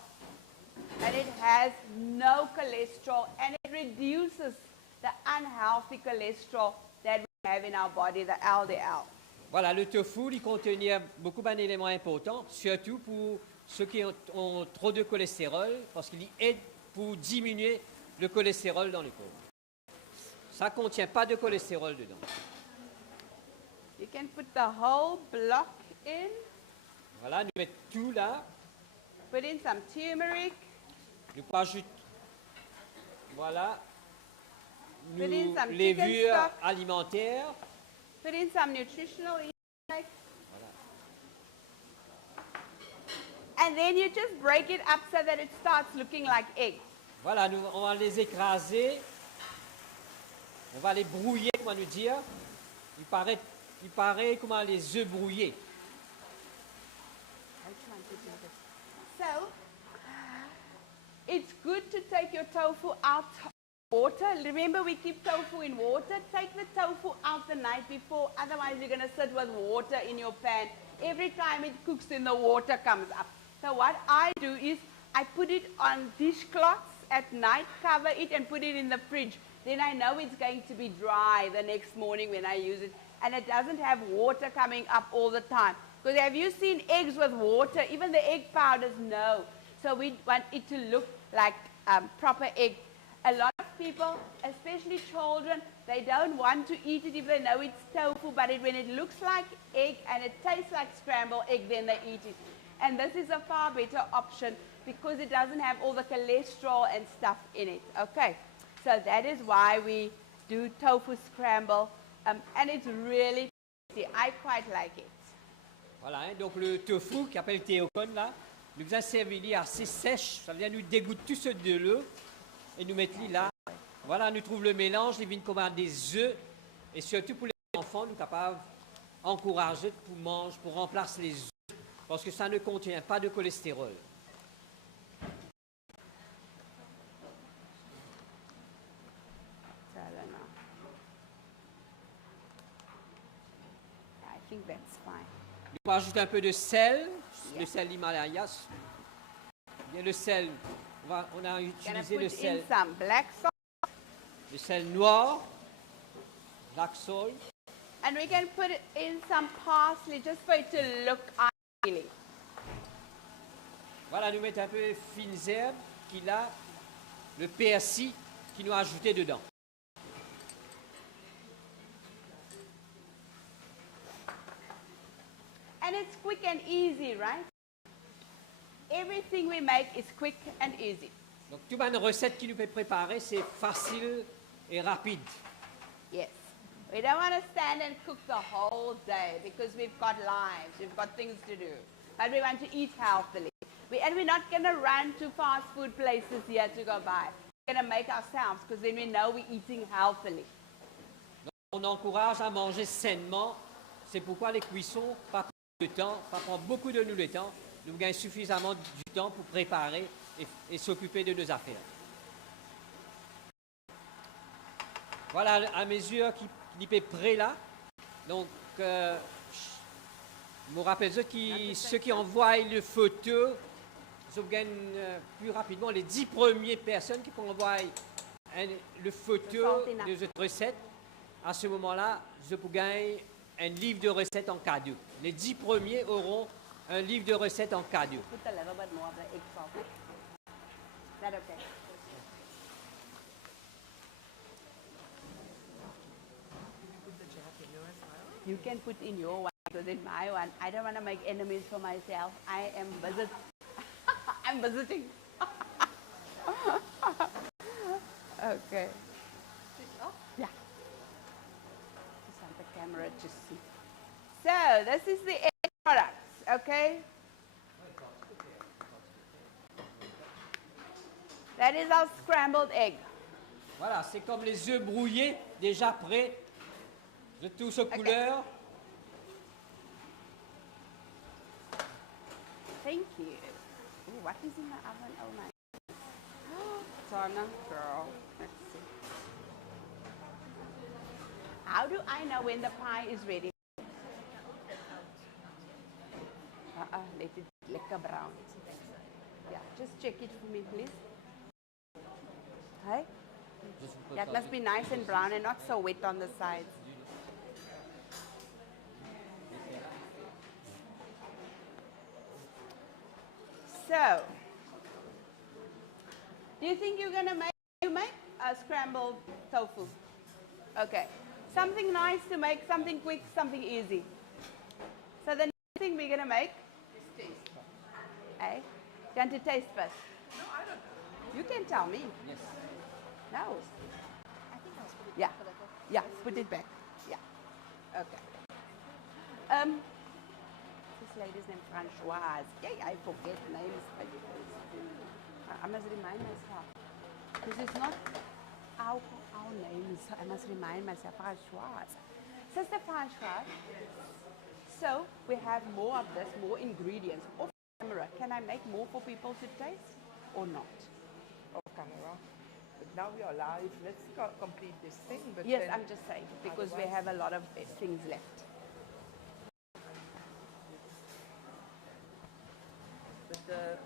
And it has no cholesterol, and it reduces the unhealthy cholesterol that we have in our body, the LDL. Voilà, le tofu, il contient beaucoup d'éléments importants, surtout pour ceux qui ont trop de cholestérol, parce qu'il aide pour diminuer le cholestérol dans le corps. Ça ne contient pas de cholestérol dedans. You can put the whole block in, Voilà, nous mettons tout là. put in some turmeric, Nous ajoutons, voilà, Put in nous some chicken levures stock. alimentaires. put in some nutritional yeast flakes, and then you just break it up so that it starts looking like eggs. Voilà, on va les écraser. On va les brouiller, comment nous dire. Il paraît comment les œufs brouillés. So, it's good to take your tofu out of water. Remember, we keep tofu in water. Take the tofu out the night before, otherwise you're going to sit with water in your pan. Every time it cooks, then the water comes up. So what I do is I put it on dishcloths at night, cover it and put it in the fridge. Then I know it's going to be dry the next morning when I use it, and it doesn't have water coming up all the time. Because have you seen eggs with water? Even the egg powders, no. So we want it to look like proper egg. A lot of people, especially children, they don't want to eat it if they know it's tofu, but when it looks like egg and it tastes like scrambled egg, then they eat it. And this is a far better option because it doesn't have all the cholesterol and stuff in it. Okay, so that is why we do tofu scramble, and it's really tasty. I quite like it. Voilà, hein, donc le tofu qui appelle théocone là, nous faisons servir assez sèche, ça veut dire nous dégoûte tout ce de l'eau et nous mettons là. Voilà, nous trouvons le mélange, nous venons commander des œufs et surtout pour les enfants, nous sommes capables d'encourager pour manger, pour remplacer les œufs parce que ça ne contient pas de cholestérol. I think that's fine. On rajoute un peu de sel, le sel d'Himalaya. Bien le sel, on a utilisé le sel. Some black salt. Le sel noir, black salt. And we can put in some parsley just for it to look ugly. Voilà, nous mettons un peu de fines herbes qu'il a, le persil qui nous a ajouté dedans. And it's quick and easy, right? Everything we make is quick and easy. Donc, toute une recette qui nous fait préparer, c'est facile et rapide. Yes. We don't want to stand and cook the whole day because we've got lives, we've got things to do. But we want to eat healthily. And we're not going to run to fast food places here to go buy. We're going to make ourselves because then we know we're eating healthily. Donc, on encourage à manger sainement. C'est pourquoi les cuissons, pas prendre de temps, pas prendre beaucoup de nous le temps. Nous gagnons suffisamment du temps pour préparer et s'occuper de nos affaires. Voilà, à mesure qu'il est prêt là. Donc, je me rappelle ceux qui envoient les photos, ils gagnent plus rapidement les 10 premières personnes qui envoient le photo de cette recette. À ce moment-là, je peux gagner un livre de recettes en cadeau. Les 10 premiers auront un livre de recettes en cadeau. Put a little bit more of the egg salt. Is that okay? You can put in your one, because in my one, I don't want to make enemies for myself. I am I'm visiting. Okay. Yeah. Just want the camera to see. So, this is the egg products, okay? That is our scrambled egg. Voilà, c'est comme les œufs brouillés, déjà prêts. De tous aux couleurs. Thank you. Ooh, what is in the oven? Oh my goodness. Donna, girl. Let's see. How do I know when the pie is ready? Let it lekker brown. Yeah, just check it for me, please. Hey? That must be nice and brown and not so wet on the sides. So, do you think you're going to make a scrambled tofu? Okay. Something nice to make, something quick, something easy. So the next thing we're going to make is taste. Eh? You want to taste first? No, I don't know. You can tell me. Yes. No. I think I was put it Yeah. back a little. Yeah, put it back. Yeah. Okay. This lady's name Françoise. Yay, I forget names. I must remind myself. This is not our names. I must remind myself. Françoise. Sister Françoise. So we have more of this, more ingredients. Off camera, can I make more for people to taste or not? Off camera. But now we are live. Let's complete this thing. But Yes, then I'm just saying, because we have a lot of things left. But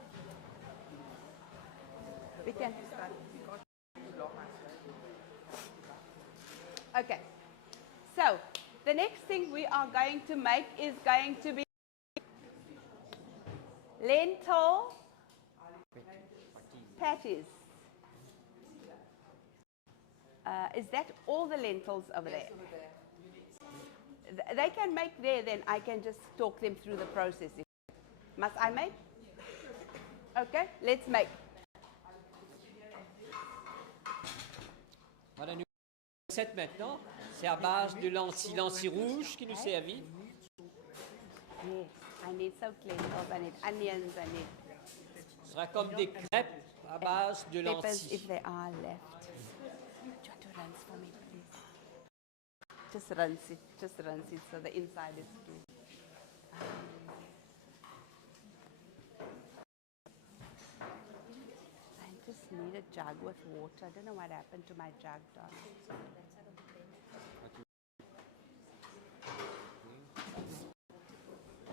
We can. because too long as well. Okay. So, the next thing we are going to make is going to be lentil patties. Is that all the lentils over there? They can make there, then I can just talk them through the process. Must I make? Okay, let's make. Voilà, nous recette maintenant. C'est à base de lentilles rouges qui nous servit. Yes, I need soaked lentils, I need onions, I need Ce sera comme des crêpes à base de peppers lentilles. if they are left. Do you want to rinse for me, please? Just rinse it so the inside is clean. I just need a jug with water. I don't know what happened to my jug, darling.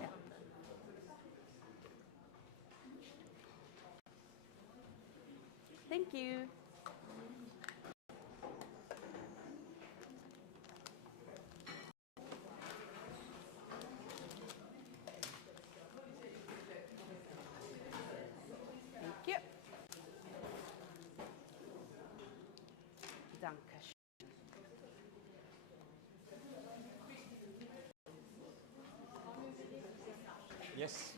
Yeah. Thank you. Thank you. Dankeschön. Yes.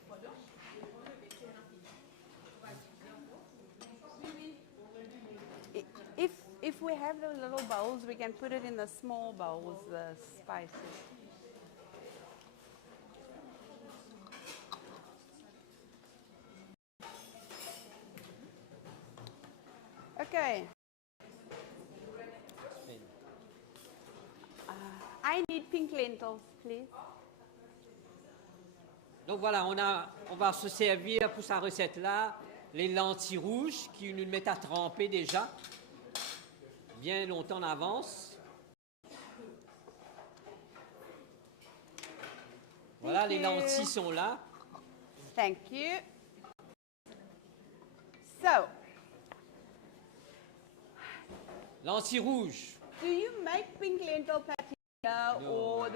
If we have those little bowls, we can put it in the small bowls, the spices. Okay. I need pink lentils, please. Donc voilà, on va se servir pour sa recette-là les lentilles rouges qui nous mettent à tremper déjà bien longtemps en avance. Voilà, les lentilles sont là. Thank you. So, Lentilles rouges. do you make pink lentil patties here, No. or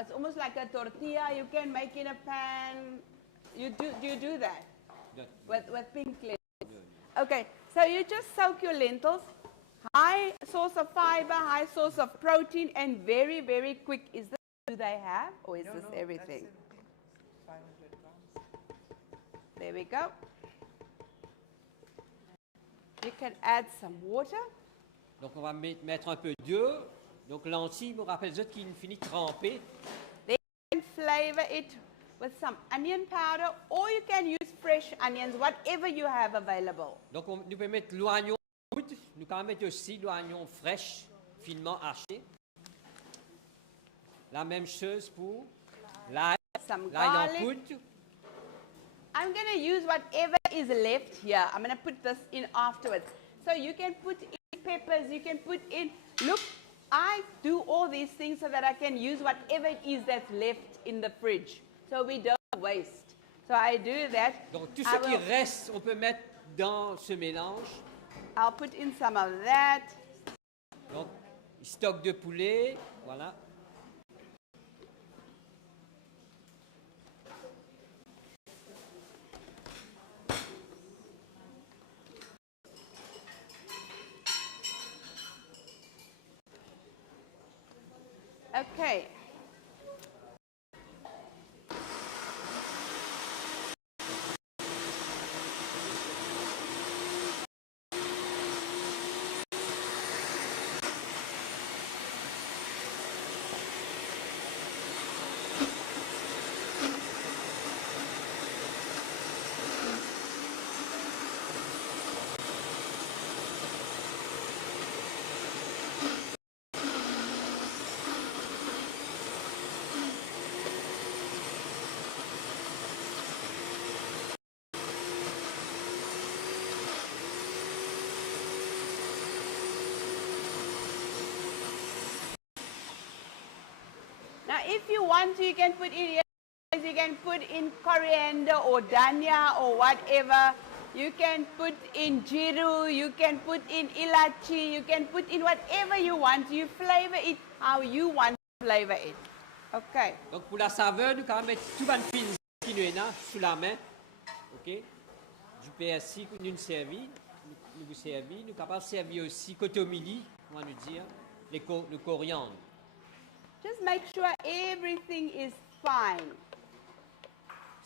it's almost like a tortilla you can make in a pan? Do you do that with pink lentils? Okay, so you just soak your lentils. High source of fiber, high source of protein, and very, very quick. Is this do they have, or is this everything? 500 grams. There we go. You can add some water. Donc on va mettre un peu d'eau. Donc lentilles, me rappelle autres qui finit de tremper. Then you can flavor it with some onion powder, or you can use fresh onions, whatever you have available. Donc nous pouvons mettre l'oignon poudre. Nous pouvons mettre aussi l'oignon fraîche, finement haché. La même chose pour l'ail. Some L'ail en garlic. poudre. I'm going to use whatever is left here. I'm going to put this in afterwards. So you can put in peppers, you can put in, look, I do all these things so that I can use whatever it is that's left in the fridge. So we don't waste. So I do that. Donc tout ce qui reste, on peut mettre dans ce mélange. I'll put in some of that. Donc stock de poulet, voilà. Okay. Now, if you want to, you can put in, you can put in coriander or dhania or whatever. You can put in jiru, you can put in ilachi, you can put in whatever you want. You flavor it how you want to flavor it. Okay. Donc pour la saveur, nous pouvons mettre tout van fines qui nous est là sous la main. OK? Du persil que nous servi, nous vous servi, nous capables de servir aussi cotomili, on va nous dire, le coriandre. Just make sure everything is fine.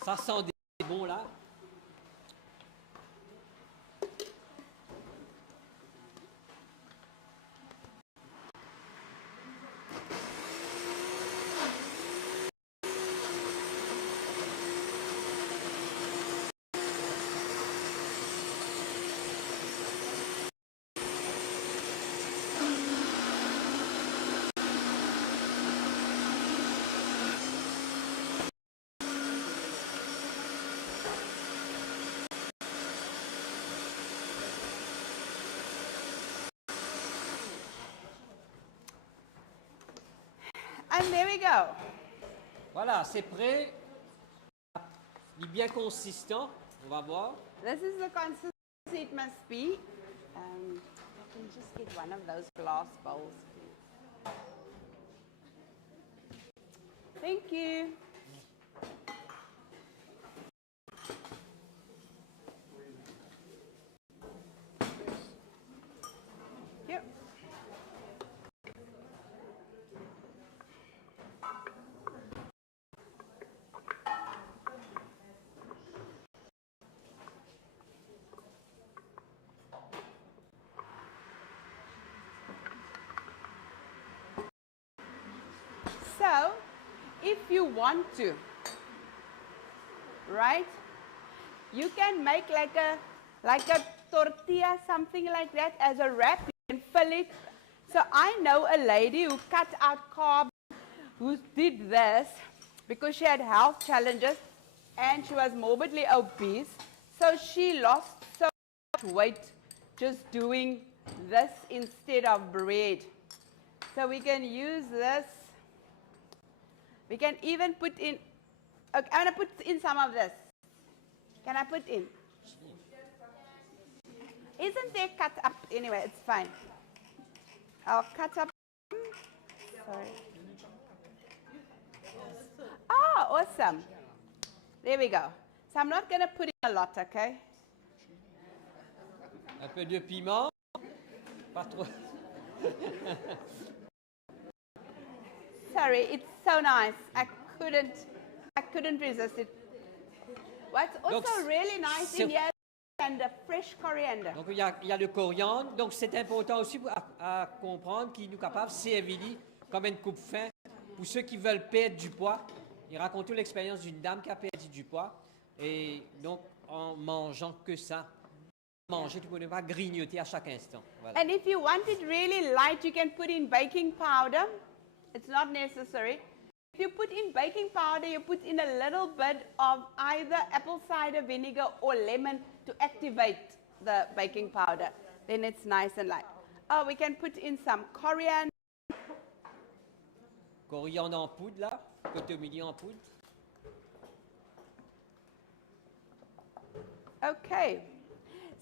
Ça sent des bon là. And there we go. Voilà, c'est prêt. Il est bien consistant. On va voir. This is the consistency it must be. I can just get one of those glass bowls, please. Thank you. Yep. So, if you want to, right, you can make like a tortilla, something like that, as a wrap. You can fill it. So I know a lady who cut out carbs, who did this because she had health challenges and she was morbidly obese. So she lost so much weight just doing this instead of bread. So we can use this. We can even put in, okay, I'm going to put in some of this. Can I put in? Isn't there cut up? Anyway, it's fine. I'll cut up. Sorry. Oh, awesome. There we go. So I'm not going to put in a lot, okay? Un peu de piment. Pas trop. Sorry, it's so nice. I couldn't resist it. What's also Donc, really nice in here and the fresh coriander. Donc, il y a le coriandre. Donc, c'est important aussi à comprendre qu'il nous capable de servir comme une coupe-fin pour ceux qui veulent perdre du poids. Il raconte l'expérience d'une dame qui a perdu du poids. Et donc, en mangeant que ça, manger, tu ne peux pas grignoter à chaque instant. Voilà. And if you want it really light, you can put in baking powder. It's not necessary. If you put in baking powder, you put in a little bit of either apple cider vinegar or lemon to activate the baking powder. Then it's nice and light. Oh, we can put in some coriander. Coriandre en poudre, là. Cotomini en poudre. Okay.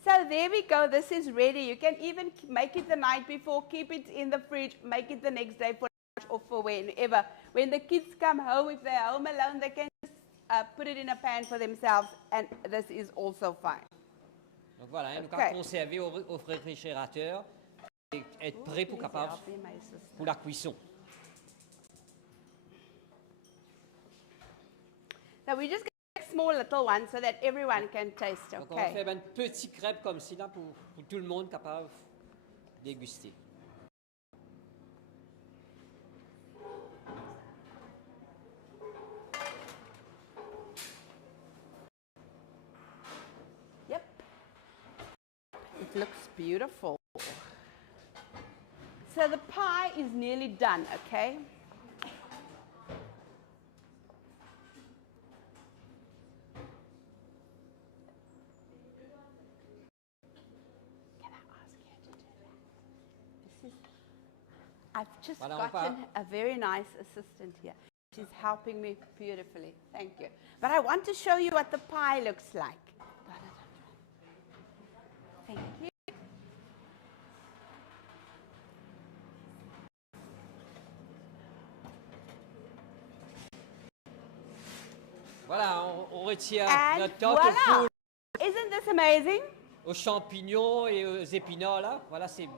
So there we go. This is ready. You can even make it the night before, keep it in the fridge, make it the next day for lunch or for whenever. When the kids come home, if they're home alone, they can just put it in a pan for themselves, and this is also fine. Donc voilà, nous pouvons conserver au réfrigérateur et être prêt pour la cuisson. So we just get small little ones so that everyone can taste. Donc on va faire un petit crêpe comme ci là pour tout le monde capable de déguster. Yep. It looks beautiful. So the pie is nearly done, okay? I've just gotten a very nice assistant here. She's helping me beautifully. Thank you. But I want to show you what the pie looks like. Thank you. Voilà, on retire And notre tarte voila! au Isn't this amazing? aux champignons et aux épinards là. Voilà, c'est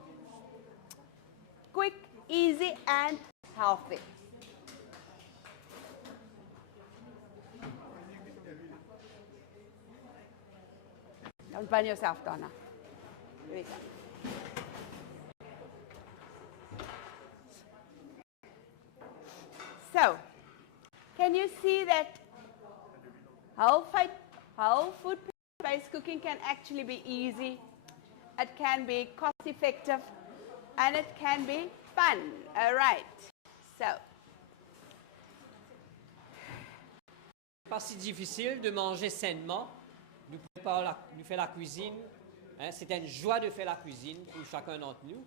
Quick, easy, and healthy. Don't burn yourself, Donna. Here we go. So, can you see that whole food-based cooking can actually be easy, it can be cost-effective, and it can be fun. All right. So. pas si difficile de manger sainement. Nous faisons la cuisine. Hein, c'est une joie de faire la cuisine pour chacun d'entre nous.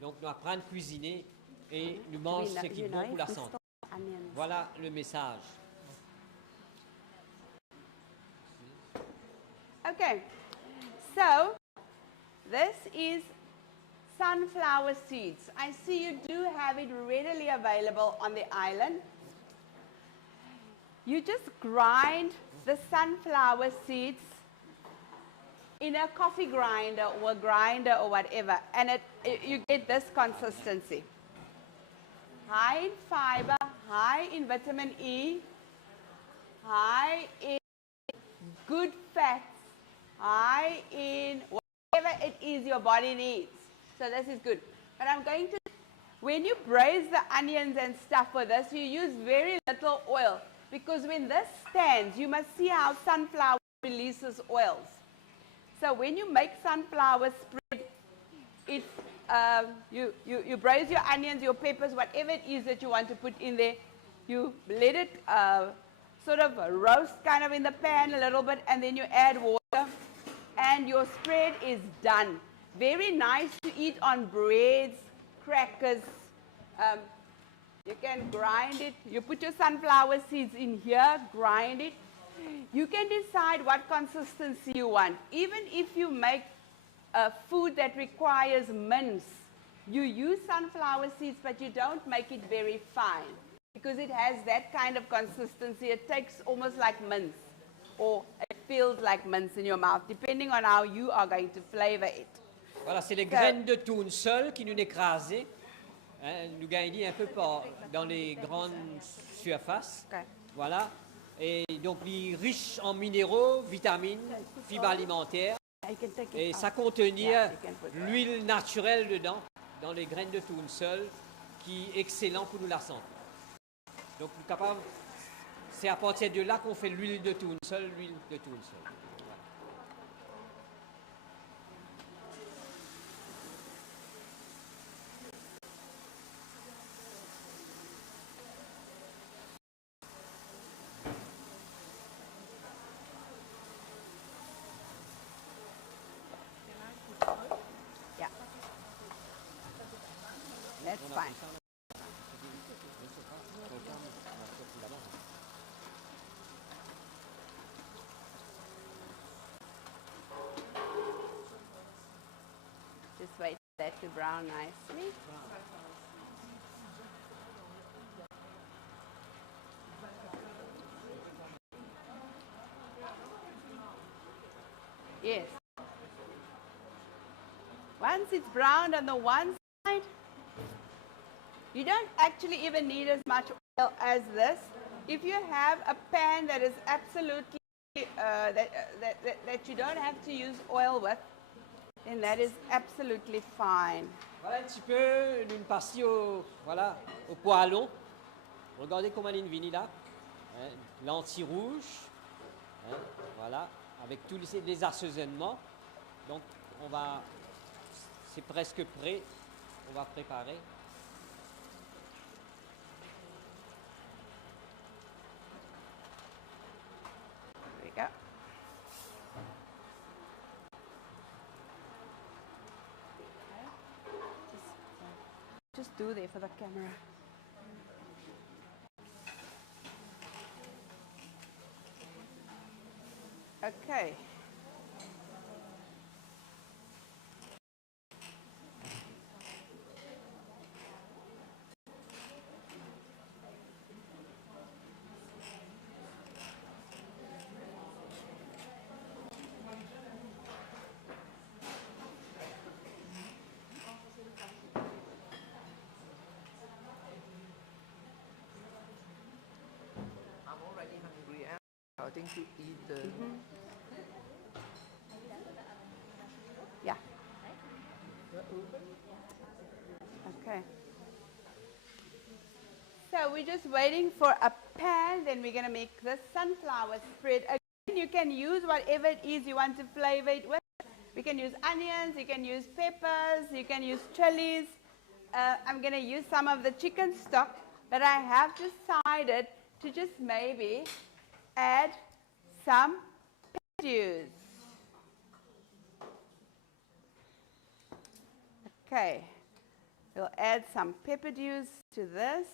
Donc, nous apprenons à cuisiner et nous mangeons ce qui est bon pour la santé. onions. Voilà le message. Okay, so this is sunflower seeds. I see you do have it readily available on the island. You just grind the sunflower seeds in a coffee grinder or a grinder or whatever, and you get this consistency. High in fiber, high in vitamin E, high in good fats, high in whatever it is your body needs. So this is good. But I'm going to, when you braise the onions and stuff for this, you use very little oil, because when this stands, you must see how sunflower releases oils. So when you make sunflower spread, it's, you braise your onions, your peppers, whatever it is that you want to put in there. You let it sort of roast kind of in the pan a little bit, and then you add water, and your spread is done. Very nice to eat on breads, crackers. You can grind it. You put your sunflower seeds in here, grind it. You can decide what consistency you want. Even if you make a food that requires mince, you use sunflower seeds, but you don't make it very fine, because it has that kind of consistency. It tastes almost like mince, or it feels like mince in your mouth, depending on how you are going to flavor it. Voilà, c'est les graines de tourne seules qui nous écrasent. Hein, nous gagnons un peu dans les grandes surfaces. Okay. Voilà. Et donc, il est riche en minéraux, vitamines, fibres alimentaires. Et ça contenir l'huile naturelle dedans, dans les graines de tournesol, qui est excellent pour nous la santé. Donc, c'est à partir de là qu'on fait l'huile de tournesol, Yeah. That's fine. Just wait for that to brown nicely. Yes. Once it's browned on the one side, you don't actually even need as much oil as this. If you have a pan that is absolutely, that you don't have to use oil with, then that is absolutely fine. Voilà un petit peu, nous passer au poêlon. Regardez comment il vient là. Hein, lentilles rouges. Hein, voilà, avec tous les assaisonnements. Donc, c'est presque prêt. On va préparer. There we go. Just do there for the camera. Okay. I'm already hungry. I'm starting to eat the... Yeah. Okay. So we're just waiting for a pan, then we're going to make the sunflower spread. Again, you can use whatever it is you want to flavor it with. We can use onions, you can use peppers, you can use chilies. I'm going to use some of the chicken stock, but I have decided to just maybe add some patties. Okay, we'll add some pepper juice to this.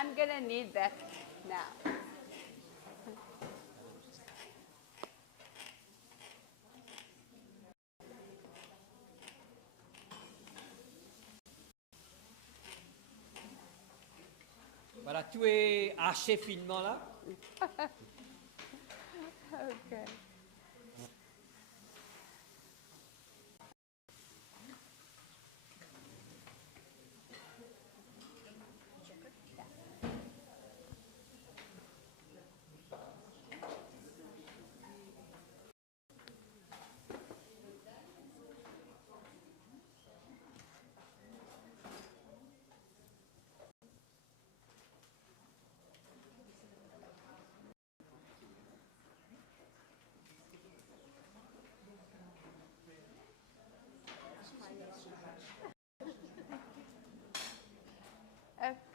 I'm going to need that now. Voilà, tout est haché finement là.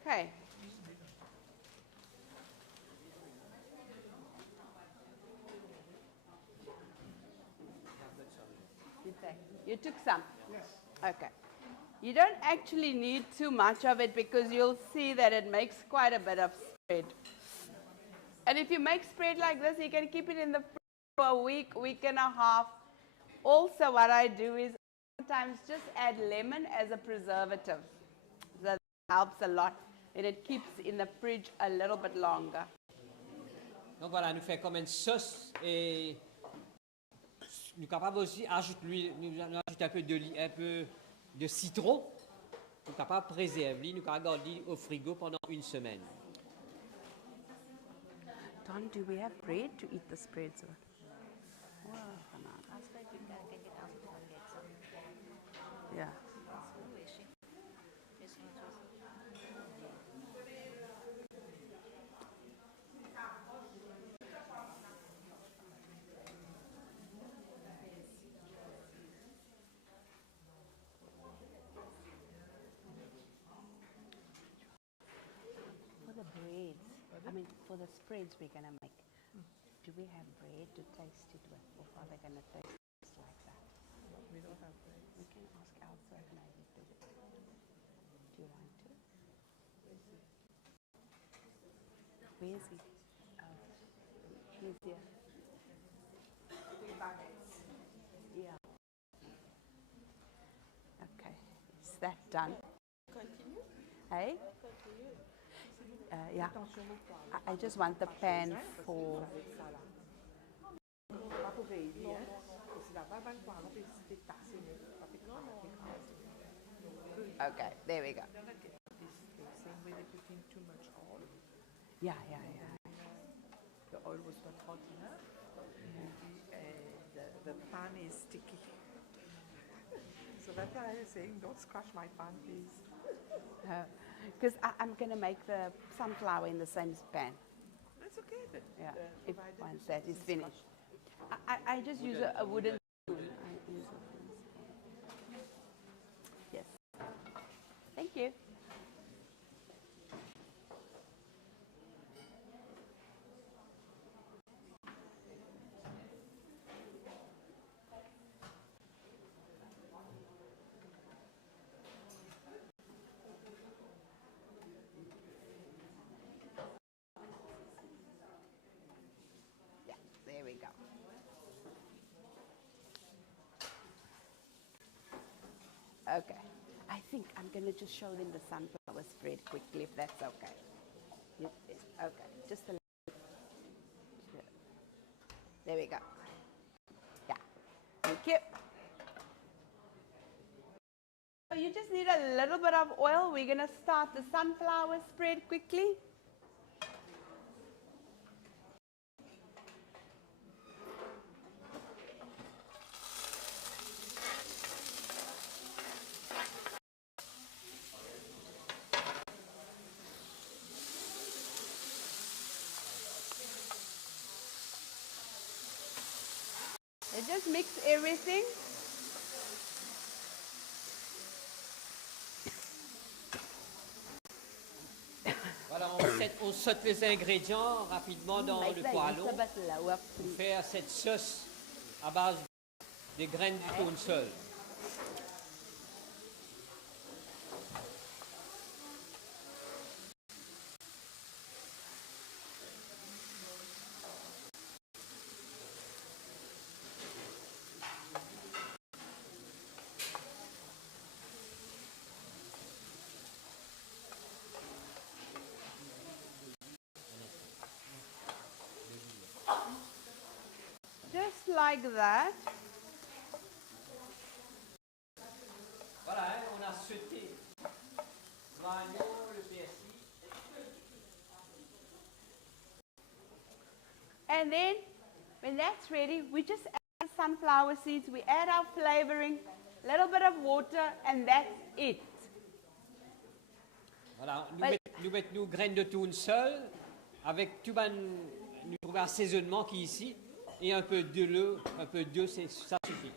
Okay. Okay. You took some? Yes. Okay. You don't actually need too much of it because you'll see that it makes quite a bit of spread. And if you make spread like this, you can keep it in the fridge for a week, week and a half. Also, what I do is sometimes just add lemon as a preservative. That helps a lot. And it keeps in the fridge a little bit longer. Donc voilà, nous fait comme une sauce et nous sommes capables aussi d'ajouter un peu de citron. Nous sommes capables de préserver, nous sommes capables de garder au frigo pendant une semaine. Don, do we have bread to eat the spreads with? Yeah. For the breads, I mean, for the spreads we're going to make, do we have bread to taste it with, or are they going to taste it like that? We don't have bread. We can ask Elsa maybe to do it. Do you want to? Where is he? Oh, he's here. Yeah. Okay, is that done? Continue. Hey? Continue. Yeah. I just want the pan for... Okay, there we go. Same way they put in too much oil. Yeah. The oil was not hot enough. The pan is sticky. So that's why I was saying, don't scratch my pan, please. Because I'm going to make the sunflower in the same pan. That's okay. But, Yeah, if provided once it's that is not finished. I just use a wooden spoon. Yes. Thank you. Yeah, there we go. Okay. I think I'm going to just show them the sunflower spread quickly, if that's okay. Okay, just a little. There we go. Yeah. Thank you. So you just need a little bit of oil. We're going to start the sunflower spread quickly. And just mix everything. Voilà, on saute les ingrédients rapidement dans le poêlon pour faire cette sauce à base des graines du tournesol. like that. Voilà, hein, on a sauté l'oignon, le persil. And then, when that's ready, we just add sunflower seeds, we add our flavoring, a little bit of water, and that's it. Voilà, nous mettons nos graines de tourne seules, avec tout nous trouver assaisonnement qui est ici, et un peu de l'eau, ça suffit.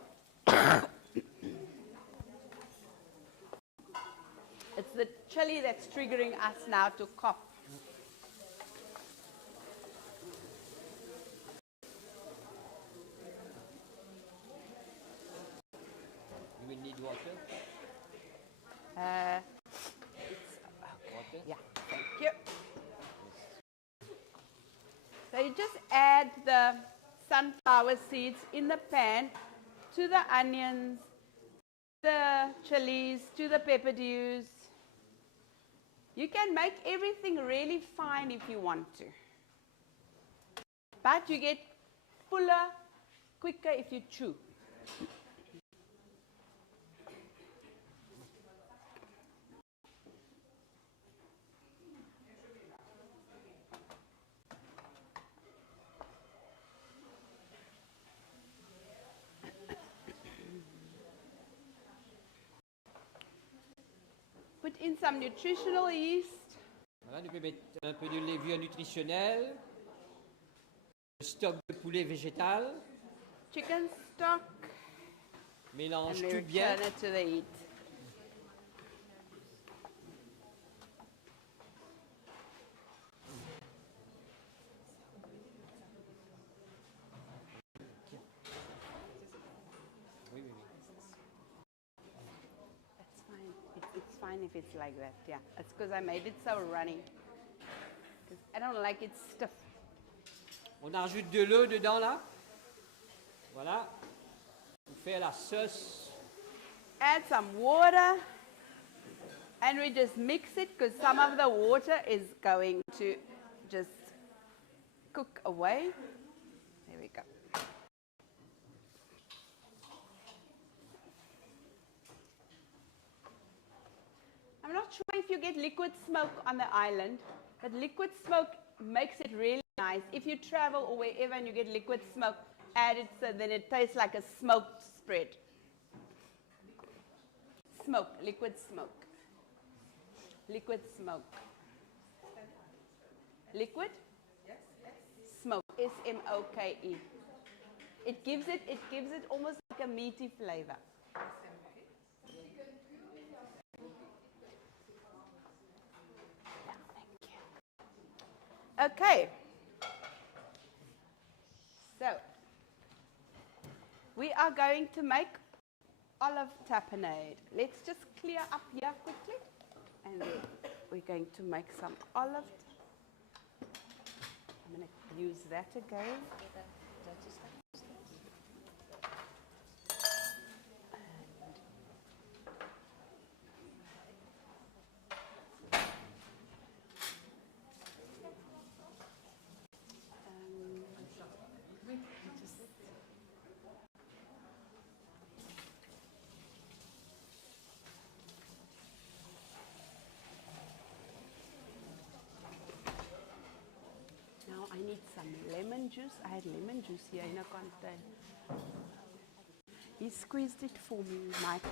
It's the chili that's triggering us now to cough. You will need water. Yeah, thank you. So you just add the sunflower seeds in the pan to the onions, the chilies, to the pepper dews. You can make everything really fine if you want to. But you get fuller, quicker if you chew. Put in some nutritional yeast. Voilà, nous pouvons mettre un peu de levure nutritionnelle, le stock de poulet végétal, Chicken stock, mélange and tout we bien. return it to the heat. Oui, oui, oui. That's fine. It's fine if it's like that, yeah. It's because I made it so runny. 'Cause I don't like it stiff. On ajoute de l'eau dedans là. Voilà. On fait la sauce. Add some water. And we just mix it because some of the water is going to just cook away. There we go. I'm not sure if you get liquid smoke on the island, but liquid smoke makes it really nice. If you travel or wherever and you get liquid smoke, add it so then it tastes like a smoked spread. Smoke, liquid smoke. Liquid smoke. Liquid? Smoke. S-M-O-K-E. It gives it almost like a meaty flavor. Okay. So, we are going to make olive tapenade. Let's just clear up here quickly. And then we're going to make some olive. I'm going to use that again. Now I need some lemon juice. I had lemon juice here in a container. He squeezed it for me, Michael.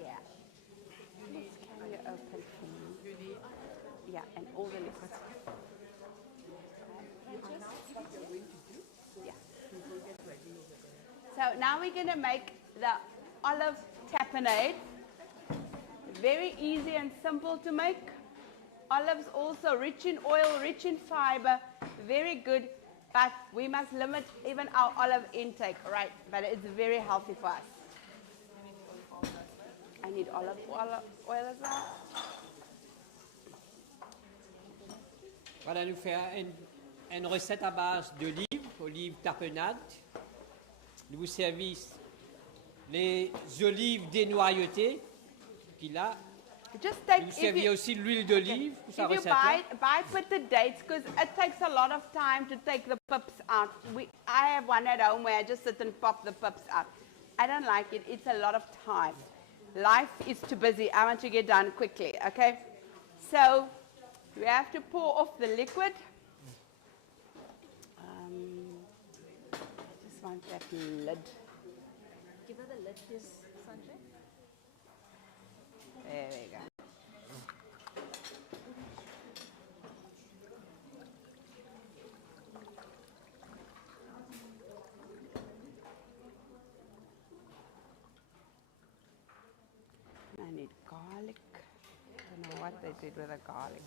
Yeah. Please, can you open for me? Yeah, and all the liquids. Yeah. So now we're going to make the olive tapenade. Very easy and simple to make. Olives also rich in oil, rich in fiber, very good, but we must limit even our olive intake, right? But it's very healthy for us. I need olive oil as well. Voilà, nous faire une recette à base d'olive. olives tapenade. Nous vous servissons les olives dénoyautées. Puis là, Just take, vous serviez aussi l'huile d'olive pour sa if you recette-là. buy it with the dates, because it takes a lot of time to take the pips out. I have one at home where I just sit and pop the pips out. I don't like it. It's a lot of time. Life is too busy. I want to get done quickly, okay? So we have to pour off the liquid. I just want that lid. Give her the lid, please, Sanjay. There we go. I need garlic. I don't know what they did with the garlic.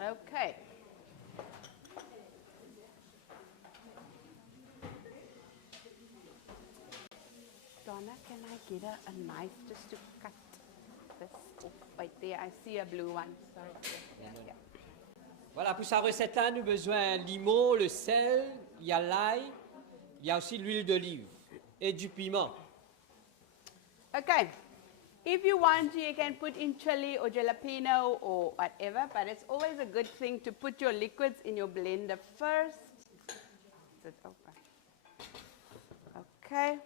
Okay. Donna, can I get a knife just to cut this off? Right there, I see a blue one. Sorry. Yeah. Voilà, pour sa recette-là, nous avons besoin du limon, le sel, il y a l'ail, il y a aussi l'huile d'olive et du piment. Okay. If you want to, you can put in chili or jalapeno or whatever, but it's always a good thing to put your liquids in your blender first. Is it open? Okay.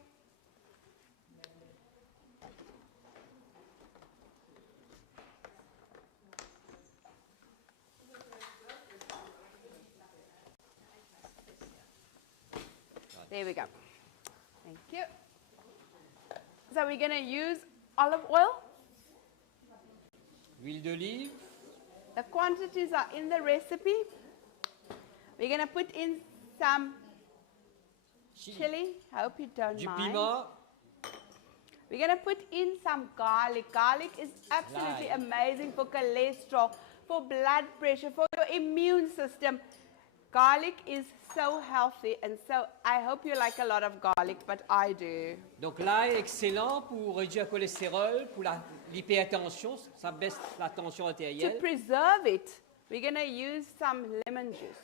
There we go. Thank you. So we're going to use olive oil. Huile d'olive, The quantities are in the recipe. We're going to put in some chili. I hope you don't du mind. piment, We're going to put in some garlic. Garlic is absolutely Lime. amazing for cholesterol, for blood pressure, for your immune system. Garlic is so healthy, and so I hope you like a lot of garlic, but I do. donc l'ail est excellent pour réduire le cholestérol, pour l'hypertension, ça baisse la tension To artérielle. preserve it, we're going to use some lemon juice.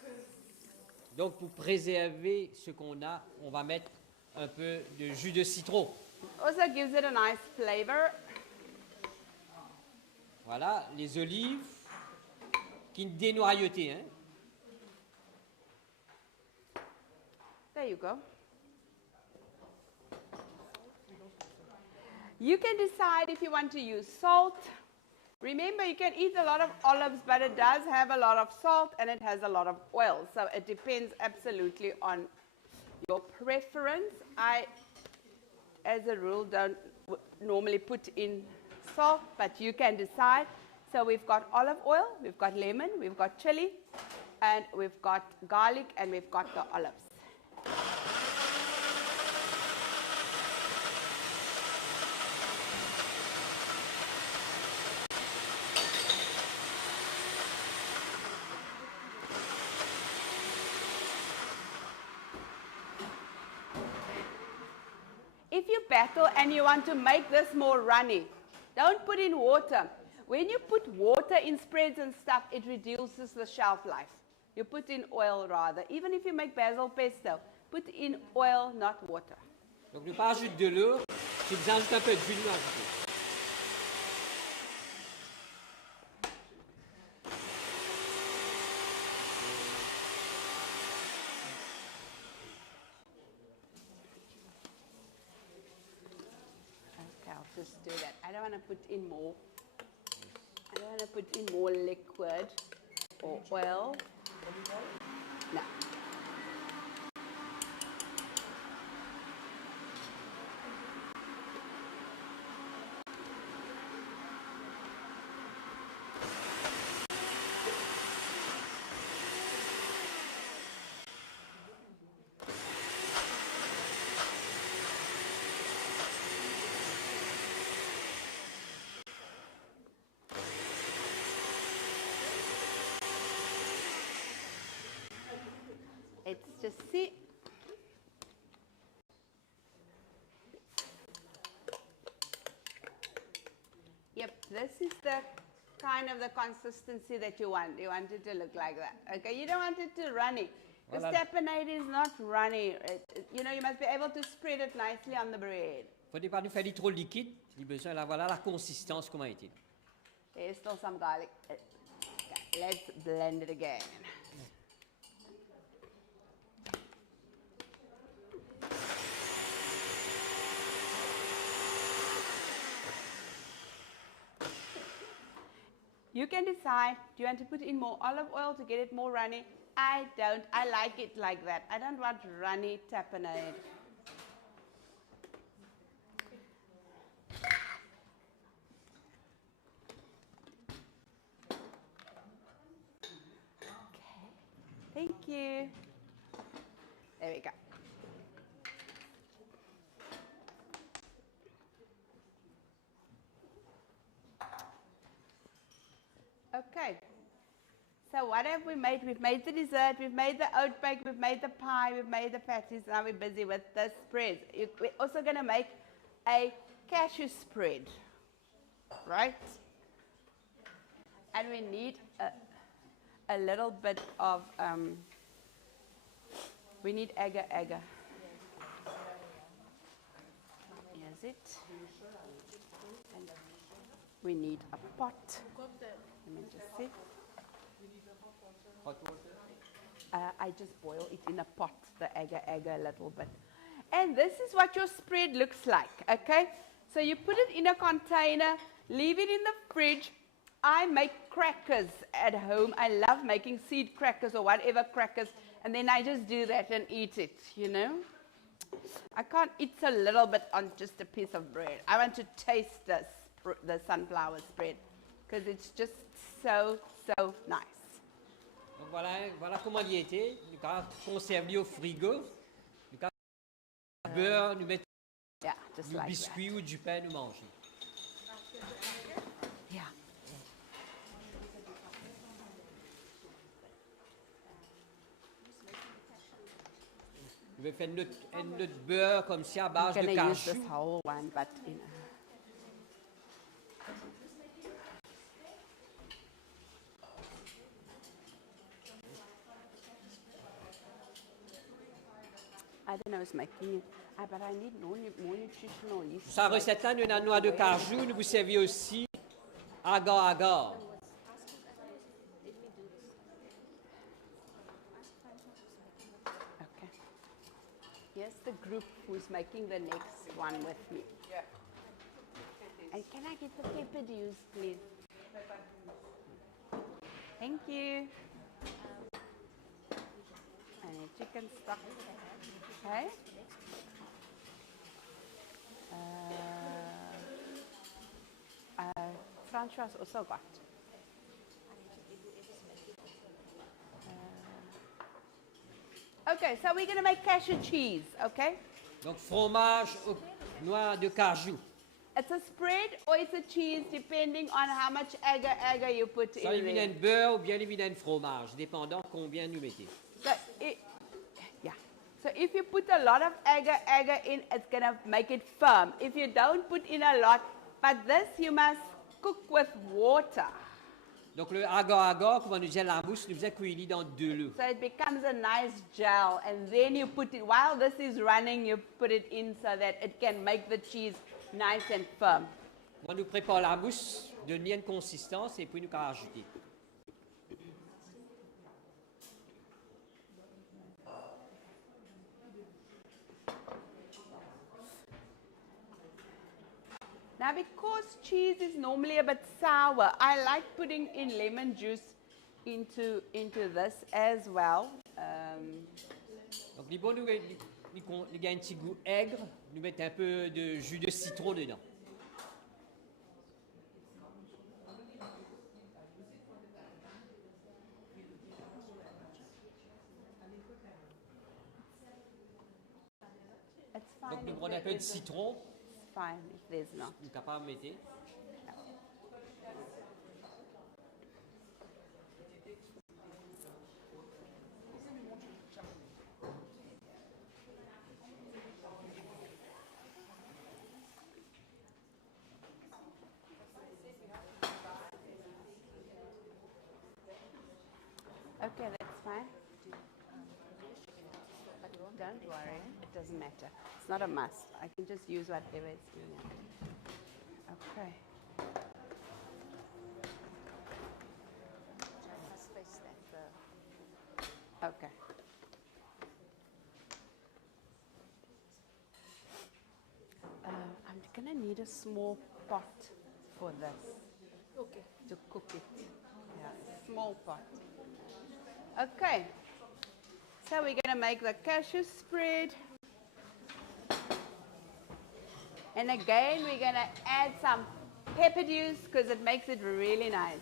Donc pour préserver ce qu'on a, on va mettre un peu de jus de citron. Also gives it a nice flavor. Voilà, les olives qui dénoyautées, hein. There you go. You can decide if you want to use salt. Remember, you can eat a lot of olives, but it does have a lot of salt and it has a lot of oil. So it depends absolutely on your preference. I, as a rule, don't normally put in salt, but you can decide. So we've got olive oil, we've got lemon, we've got chili, and we've got garlic, and we've got the olives. If you battle and you want to make this more runny, don't put in water. When you put water in spreads and stuff, it reduces the shelf life. You put in oil rather. Even if you make basil pesto, put in oil, not water. Donc ne pas ajouter de l'eau, tu ajoutes un peu d'huile à ajouter. Okay, I'll just do that. I don't want to put in more. I don't want to put in more liquid or oil. No. It's just see. Yep, this is the kind of the consistency that you want. You want it to look like that. Okay, you don't want it to runny. Because Voilà. tapenade is not runny. You know, you must be able to spread it nicely on the bread. Il ne faut pas nous faire trop liquide. Il besoin là, voilà la consistance comment est-il. There's still some garlic. Okay, let's blend it again. You can decide, do you want to put in more olive oil to get it more runny? I don't. I like it like that. I don't want runny tapenade. Okay. Thank you. There we go. Okay, so what have we made? We've made the dessert, we've made the oat bake, we've made the pie, we've made the patties. Now we're busy with the spread. We're also going to make a cashew spread, right? And we need a little bit of, we need agar agar. Here's it. And we need a pot. Let me just see. I just boil it in a pot, the agar agar a little bit. And this is what your spread looks like, okay? So you put it in a container, leave it in the fridge. I make crackers at home. I love making seed crackers or whatever crackers, and then I just do that and eat it, you know? I can't eat a little bit on just a piece of bread. I want to taste the sunflower spread because it's just so nice. Donc voilà comment il était. Nous avons conservé au frigo. Nous avons du beurre, nous mettons du like biscuit that. ou du pain, nous mangeons. Yeah. Je vais faire notre beurre comme ça à base I'm de going to use cashew. this whole one, but you know. I don't know who's making it, but I need more nutritional yeast. Sa recette-là, nous avons la noix de cajou. Nous vous servez aussi agar-agar. Okay. Here's the group who's making the next one with me. Yeah. And can I get the pepper juice, please? Thank you. And a chicken stock. Okay. Francois also got. Okay, so we're going to make cashew cheese, okay? Donc, fromage aux noix de cajou. It's a spread or it's a cheese depending on how much agar you put Ça in évidemment there. beurre ou bien évidemment fromage, dépendant combien nous mettez. So So if you put a lot of agar in, it's going to make it firm. If you don't put in a lot, but this you must cook with water. Donc le agar-agar, comme on nous disait la mousse, nous faisait cuire dans de l'eau. So it becomes a nice gel, and then you put it, while this is running, you put it in so that it can make the cheese nice and firm. On nous prépare la mousse, donner une consistance et puis nous rajouter. Now, because cheese is normally a bit sour, I like putting in lemon juice into this as well. Donc, les bons, nous avons un petit goût aigre, nous mettons un peu de jus de citron dedans. It's fine. Donc, nous if prenons un there peu de isn't. citron, It's fine if there's not. nous sommes capables de mettre. Okay, that's fine. Don't worry, it doesn't matter. It's not a must. I can just use whatever is in here. Okay. Okay. I'm gonna need a small pot for this. Okay. To cook it. Yeah, small pot. Okay. So we're gonna make the cashew spread. And again, we're gonna add some pepper juice because it makes it really nice.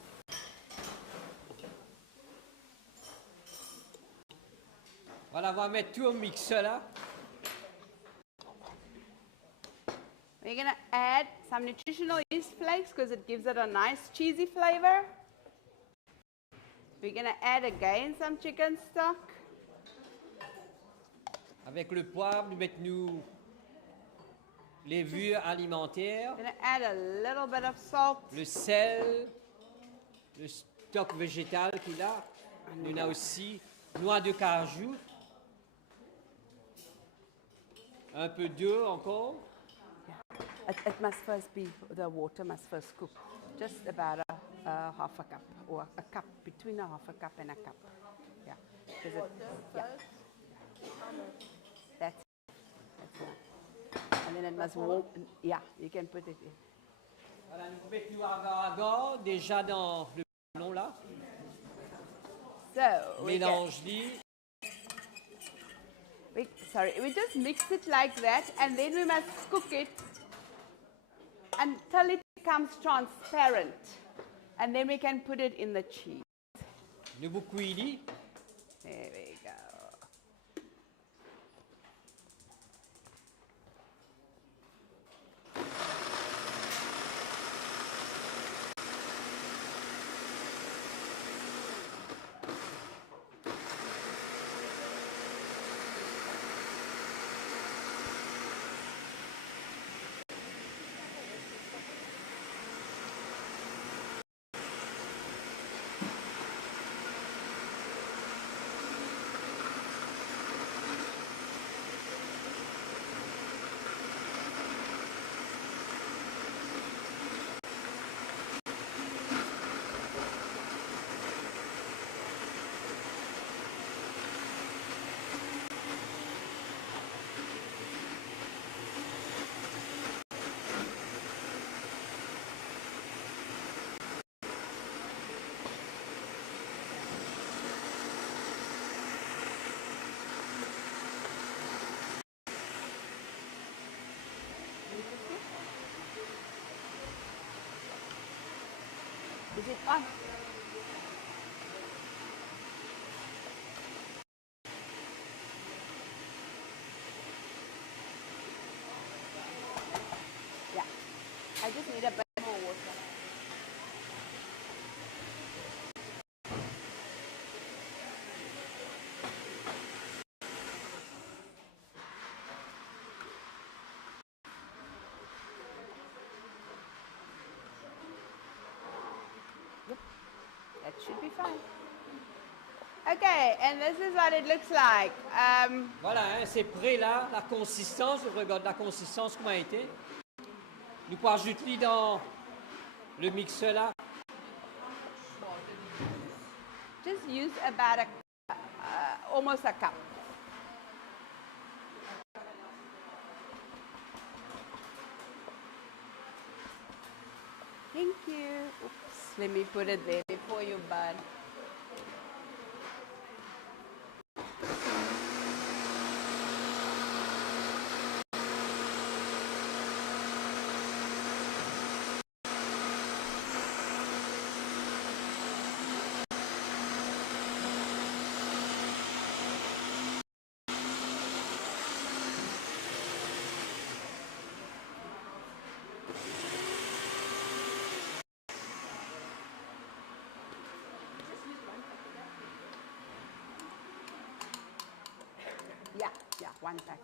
Voilà, on va mettre tout au mixeur là. We're going to add some nutritional yeast flakes because it gives it a nice cheesy flavor. We're going to add again some chicken stock. Avec le poivre, nous mettons les levures alimentaires, We're going to add a little bit of salt. le sel, le stock végétal qu'il a. Nous avons aussi noix de cajou, un peu d'eau encore. It must first be, the water must first cook. Just about a half a cup or a cup, between a half a cup and a cup. Yeah. Yeah. That's enough. And then it must warm. Yeah, you can put it in. Voilà, nous mettons agar-agar déjà dans le ballon là. So, Mélange-les. we just mix it like that and then we must cook it until it becomes transparent. And then we can put it in the cheese. Nous boucuili. There we go. Is it on? Yeah. I just need a bit more water. That should be fine. Okay, and this is what it looks like. Voilà, hein, c'est prêt là, la consistance, je regarde la consistance comment elle était. Nous pouvons ajouter dans le mixeur là. Just use about almost a cup. Thank you. Oops, let me put it there before you burn. Yeah, one pack.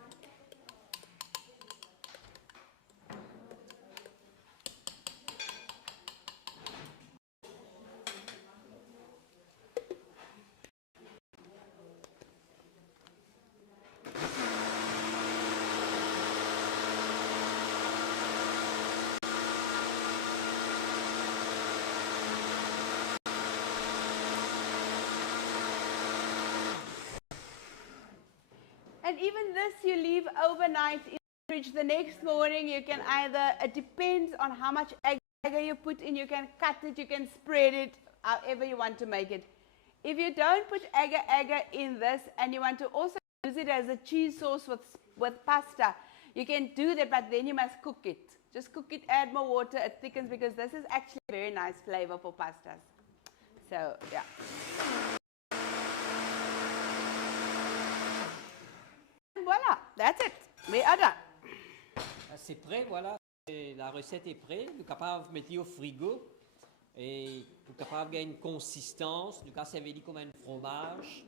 And even this you leave overnight in the fridge. The next morning you can either, it depends on how much agar you put in, you can cut it, you can spread it, however you want to make it. If you don't put agar in this and you want to also use it as a cheese sauce with pasta, you can do that, but then you must cook it. Just cook it, add more water, it thickens, because this is actually a very nice flavor for pastas. So, yeah. And voila, that's it. We are done. C'est prêt, voilà. La recette est prête. Nous sommes capables de mettre au frigo. Et nous sommes capables de gagner une consistance. Nous sommes servir comme un fromage.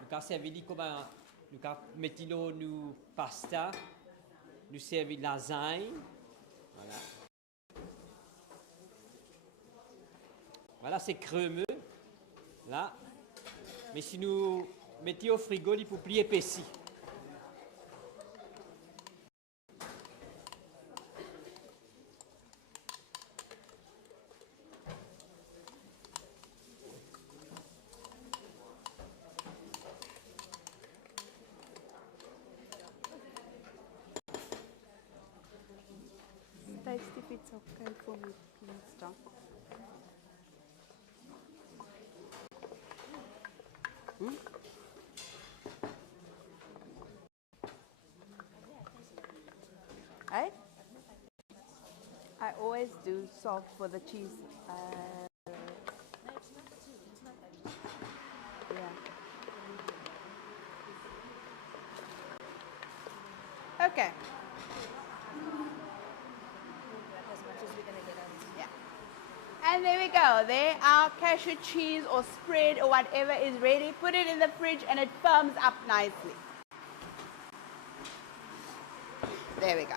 Nous sommes servir comme un. Nous mettons nos pasta. Nous servons de lasagne. Voilà. Voilà, c'est crémeux. Là. Mais si nous mettons au frigo, il faut plus épaissi. Taste if it's okay for me, please, John. Hey? I always do salt for the cheese. Yeah. Okay. And there we go. There our cashew cheese or spread or whatever is ready. Put it in the fridge and it firms up nicely. There we go.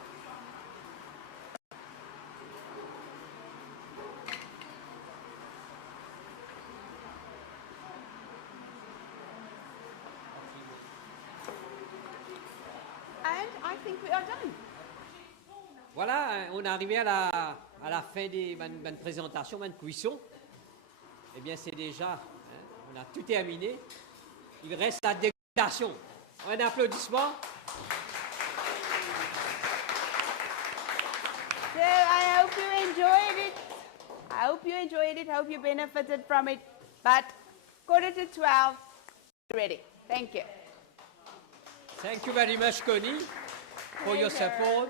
And I think we are done. Voilà, on est arrivé à la fin de ma présentation, ma cuisson. Eh bien, c'est déjà, on a tout terminé. Il reste la dégustation. Un applaudissement. So I hope you enjoyed it. I hope you enjoyed it. Hope you benefited from it. But 11:45, ready. Thank you. Thank you very much, Connie, for your support,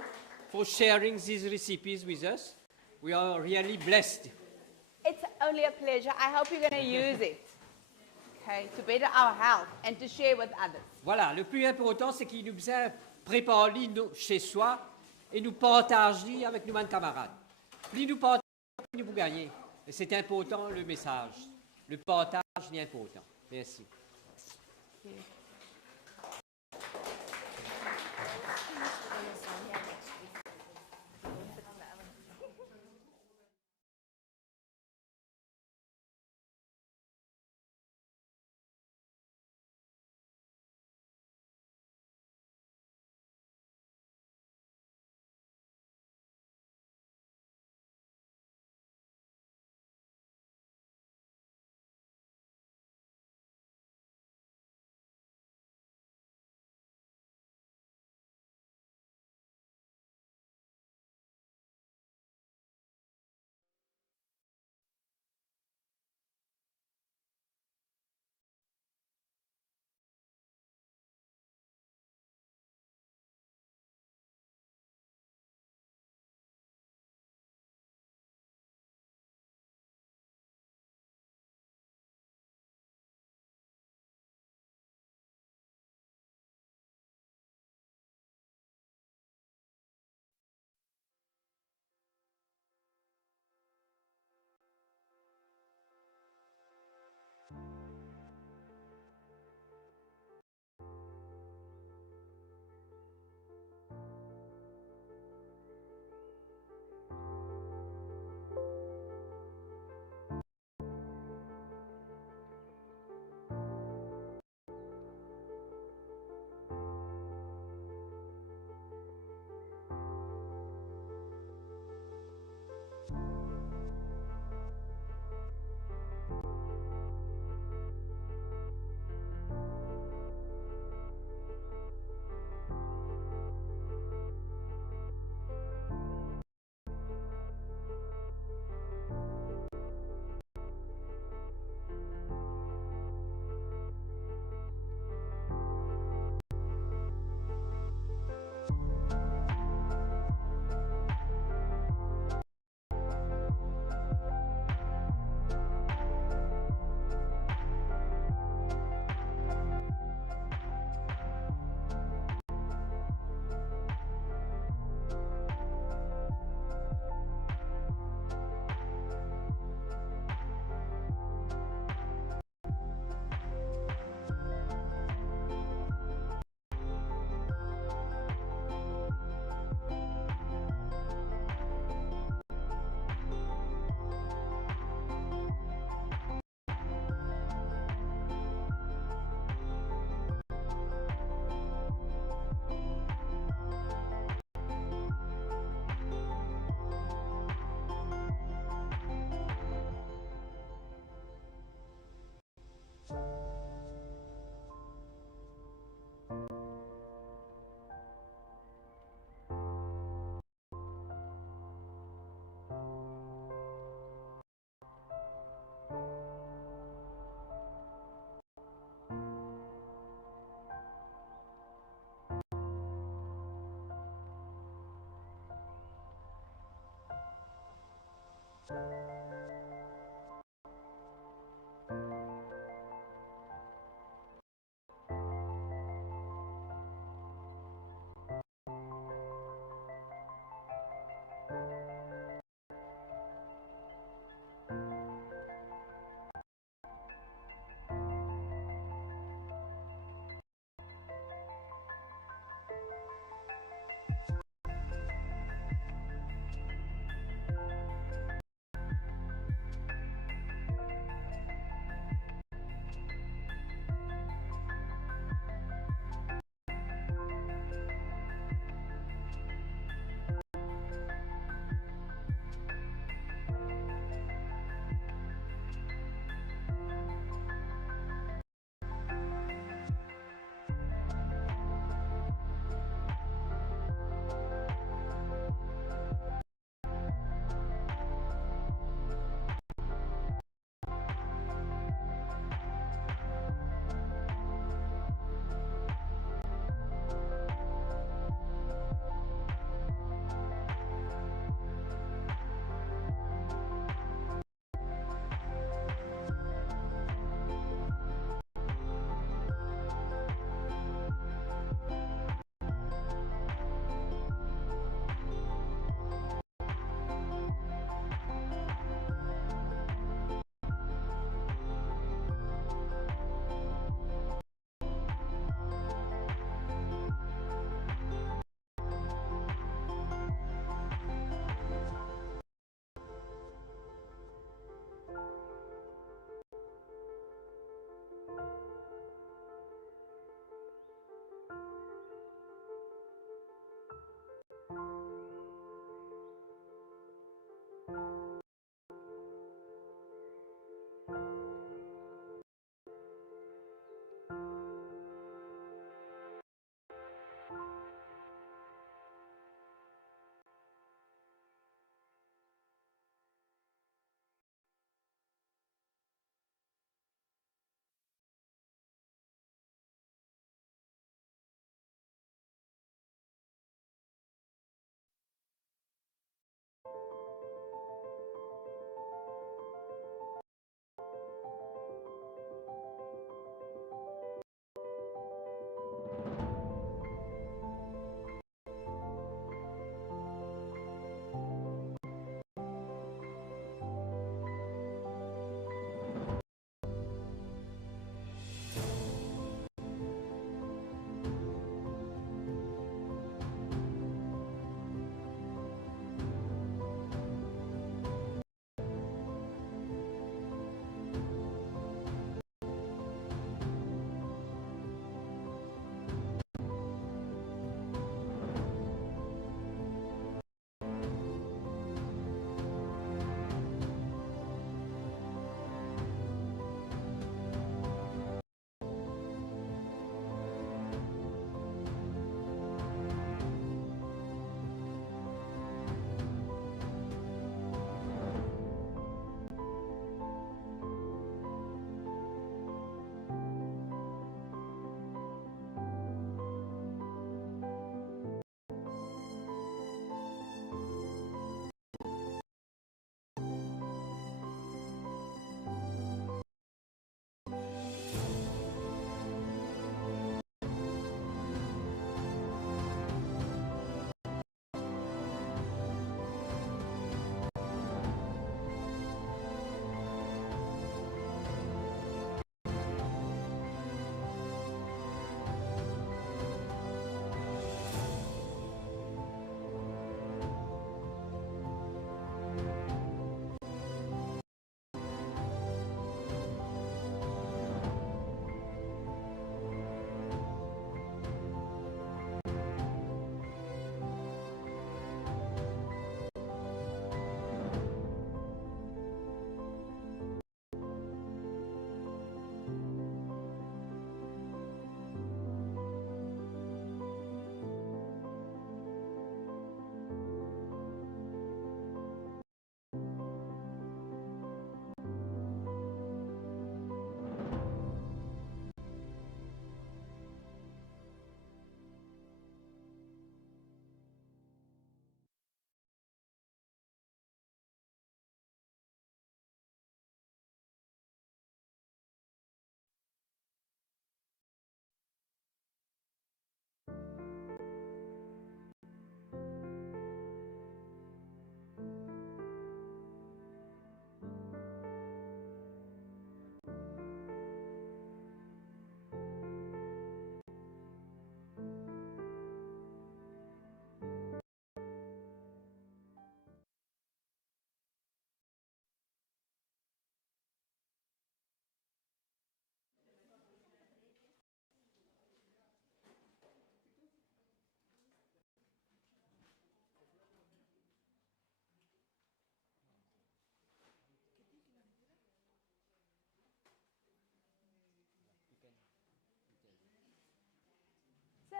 for sharing these recipes with us. We are really blessed. It's only a pleasure. I hope you're going to use it, okay, to better our health and to share with others. Voilà, le plus important, c'est qu'il nous a préparé chez soi et nous partager avec nos camarades. Plus nous partageons, plus nous gagnons. Et c'est important, le message. Le partage est important. Merci.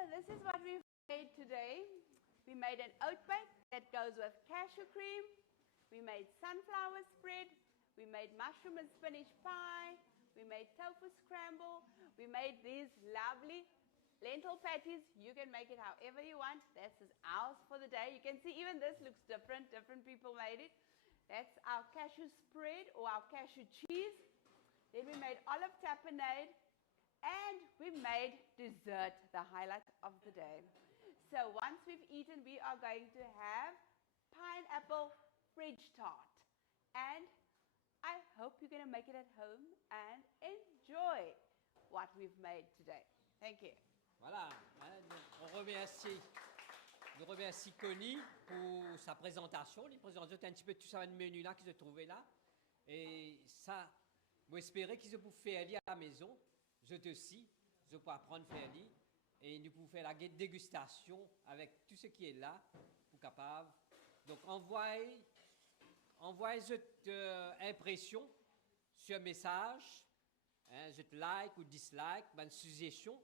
this is what we've made today. We made an oat bake that goes with cashew cream. We made sunflower spread. We made mushroom and spinach pie. We made tofu scramble. We made these lovely lentil patties. You can make it however you want. This is ours for the day. You can see even this looks different. Different people made it. That's our cashew spread or our cashew cheese. Then we made olive tapenade. And we made dessert, the highlight of the day. So once we've eaten, we are going to have pineapple fridge tart. And I hope you're going to make it at home and enjoy what we've made today. Thank you. Voilà, nous remercie Connie pour sa présentation. Il présente un petit peu tout ça, le menu là qui se trouvait là. Et ça, moi espérer qu'ils ont pu faire aller à la maison. Je te aussi, je peux apprendre à faire lire et nous pouvons faire la dégustation avec tout ce qui est là pour capable. Donc envoyez cette impression sur un message, hein, je te like ou dislike, une suggestion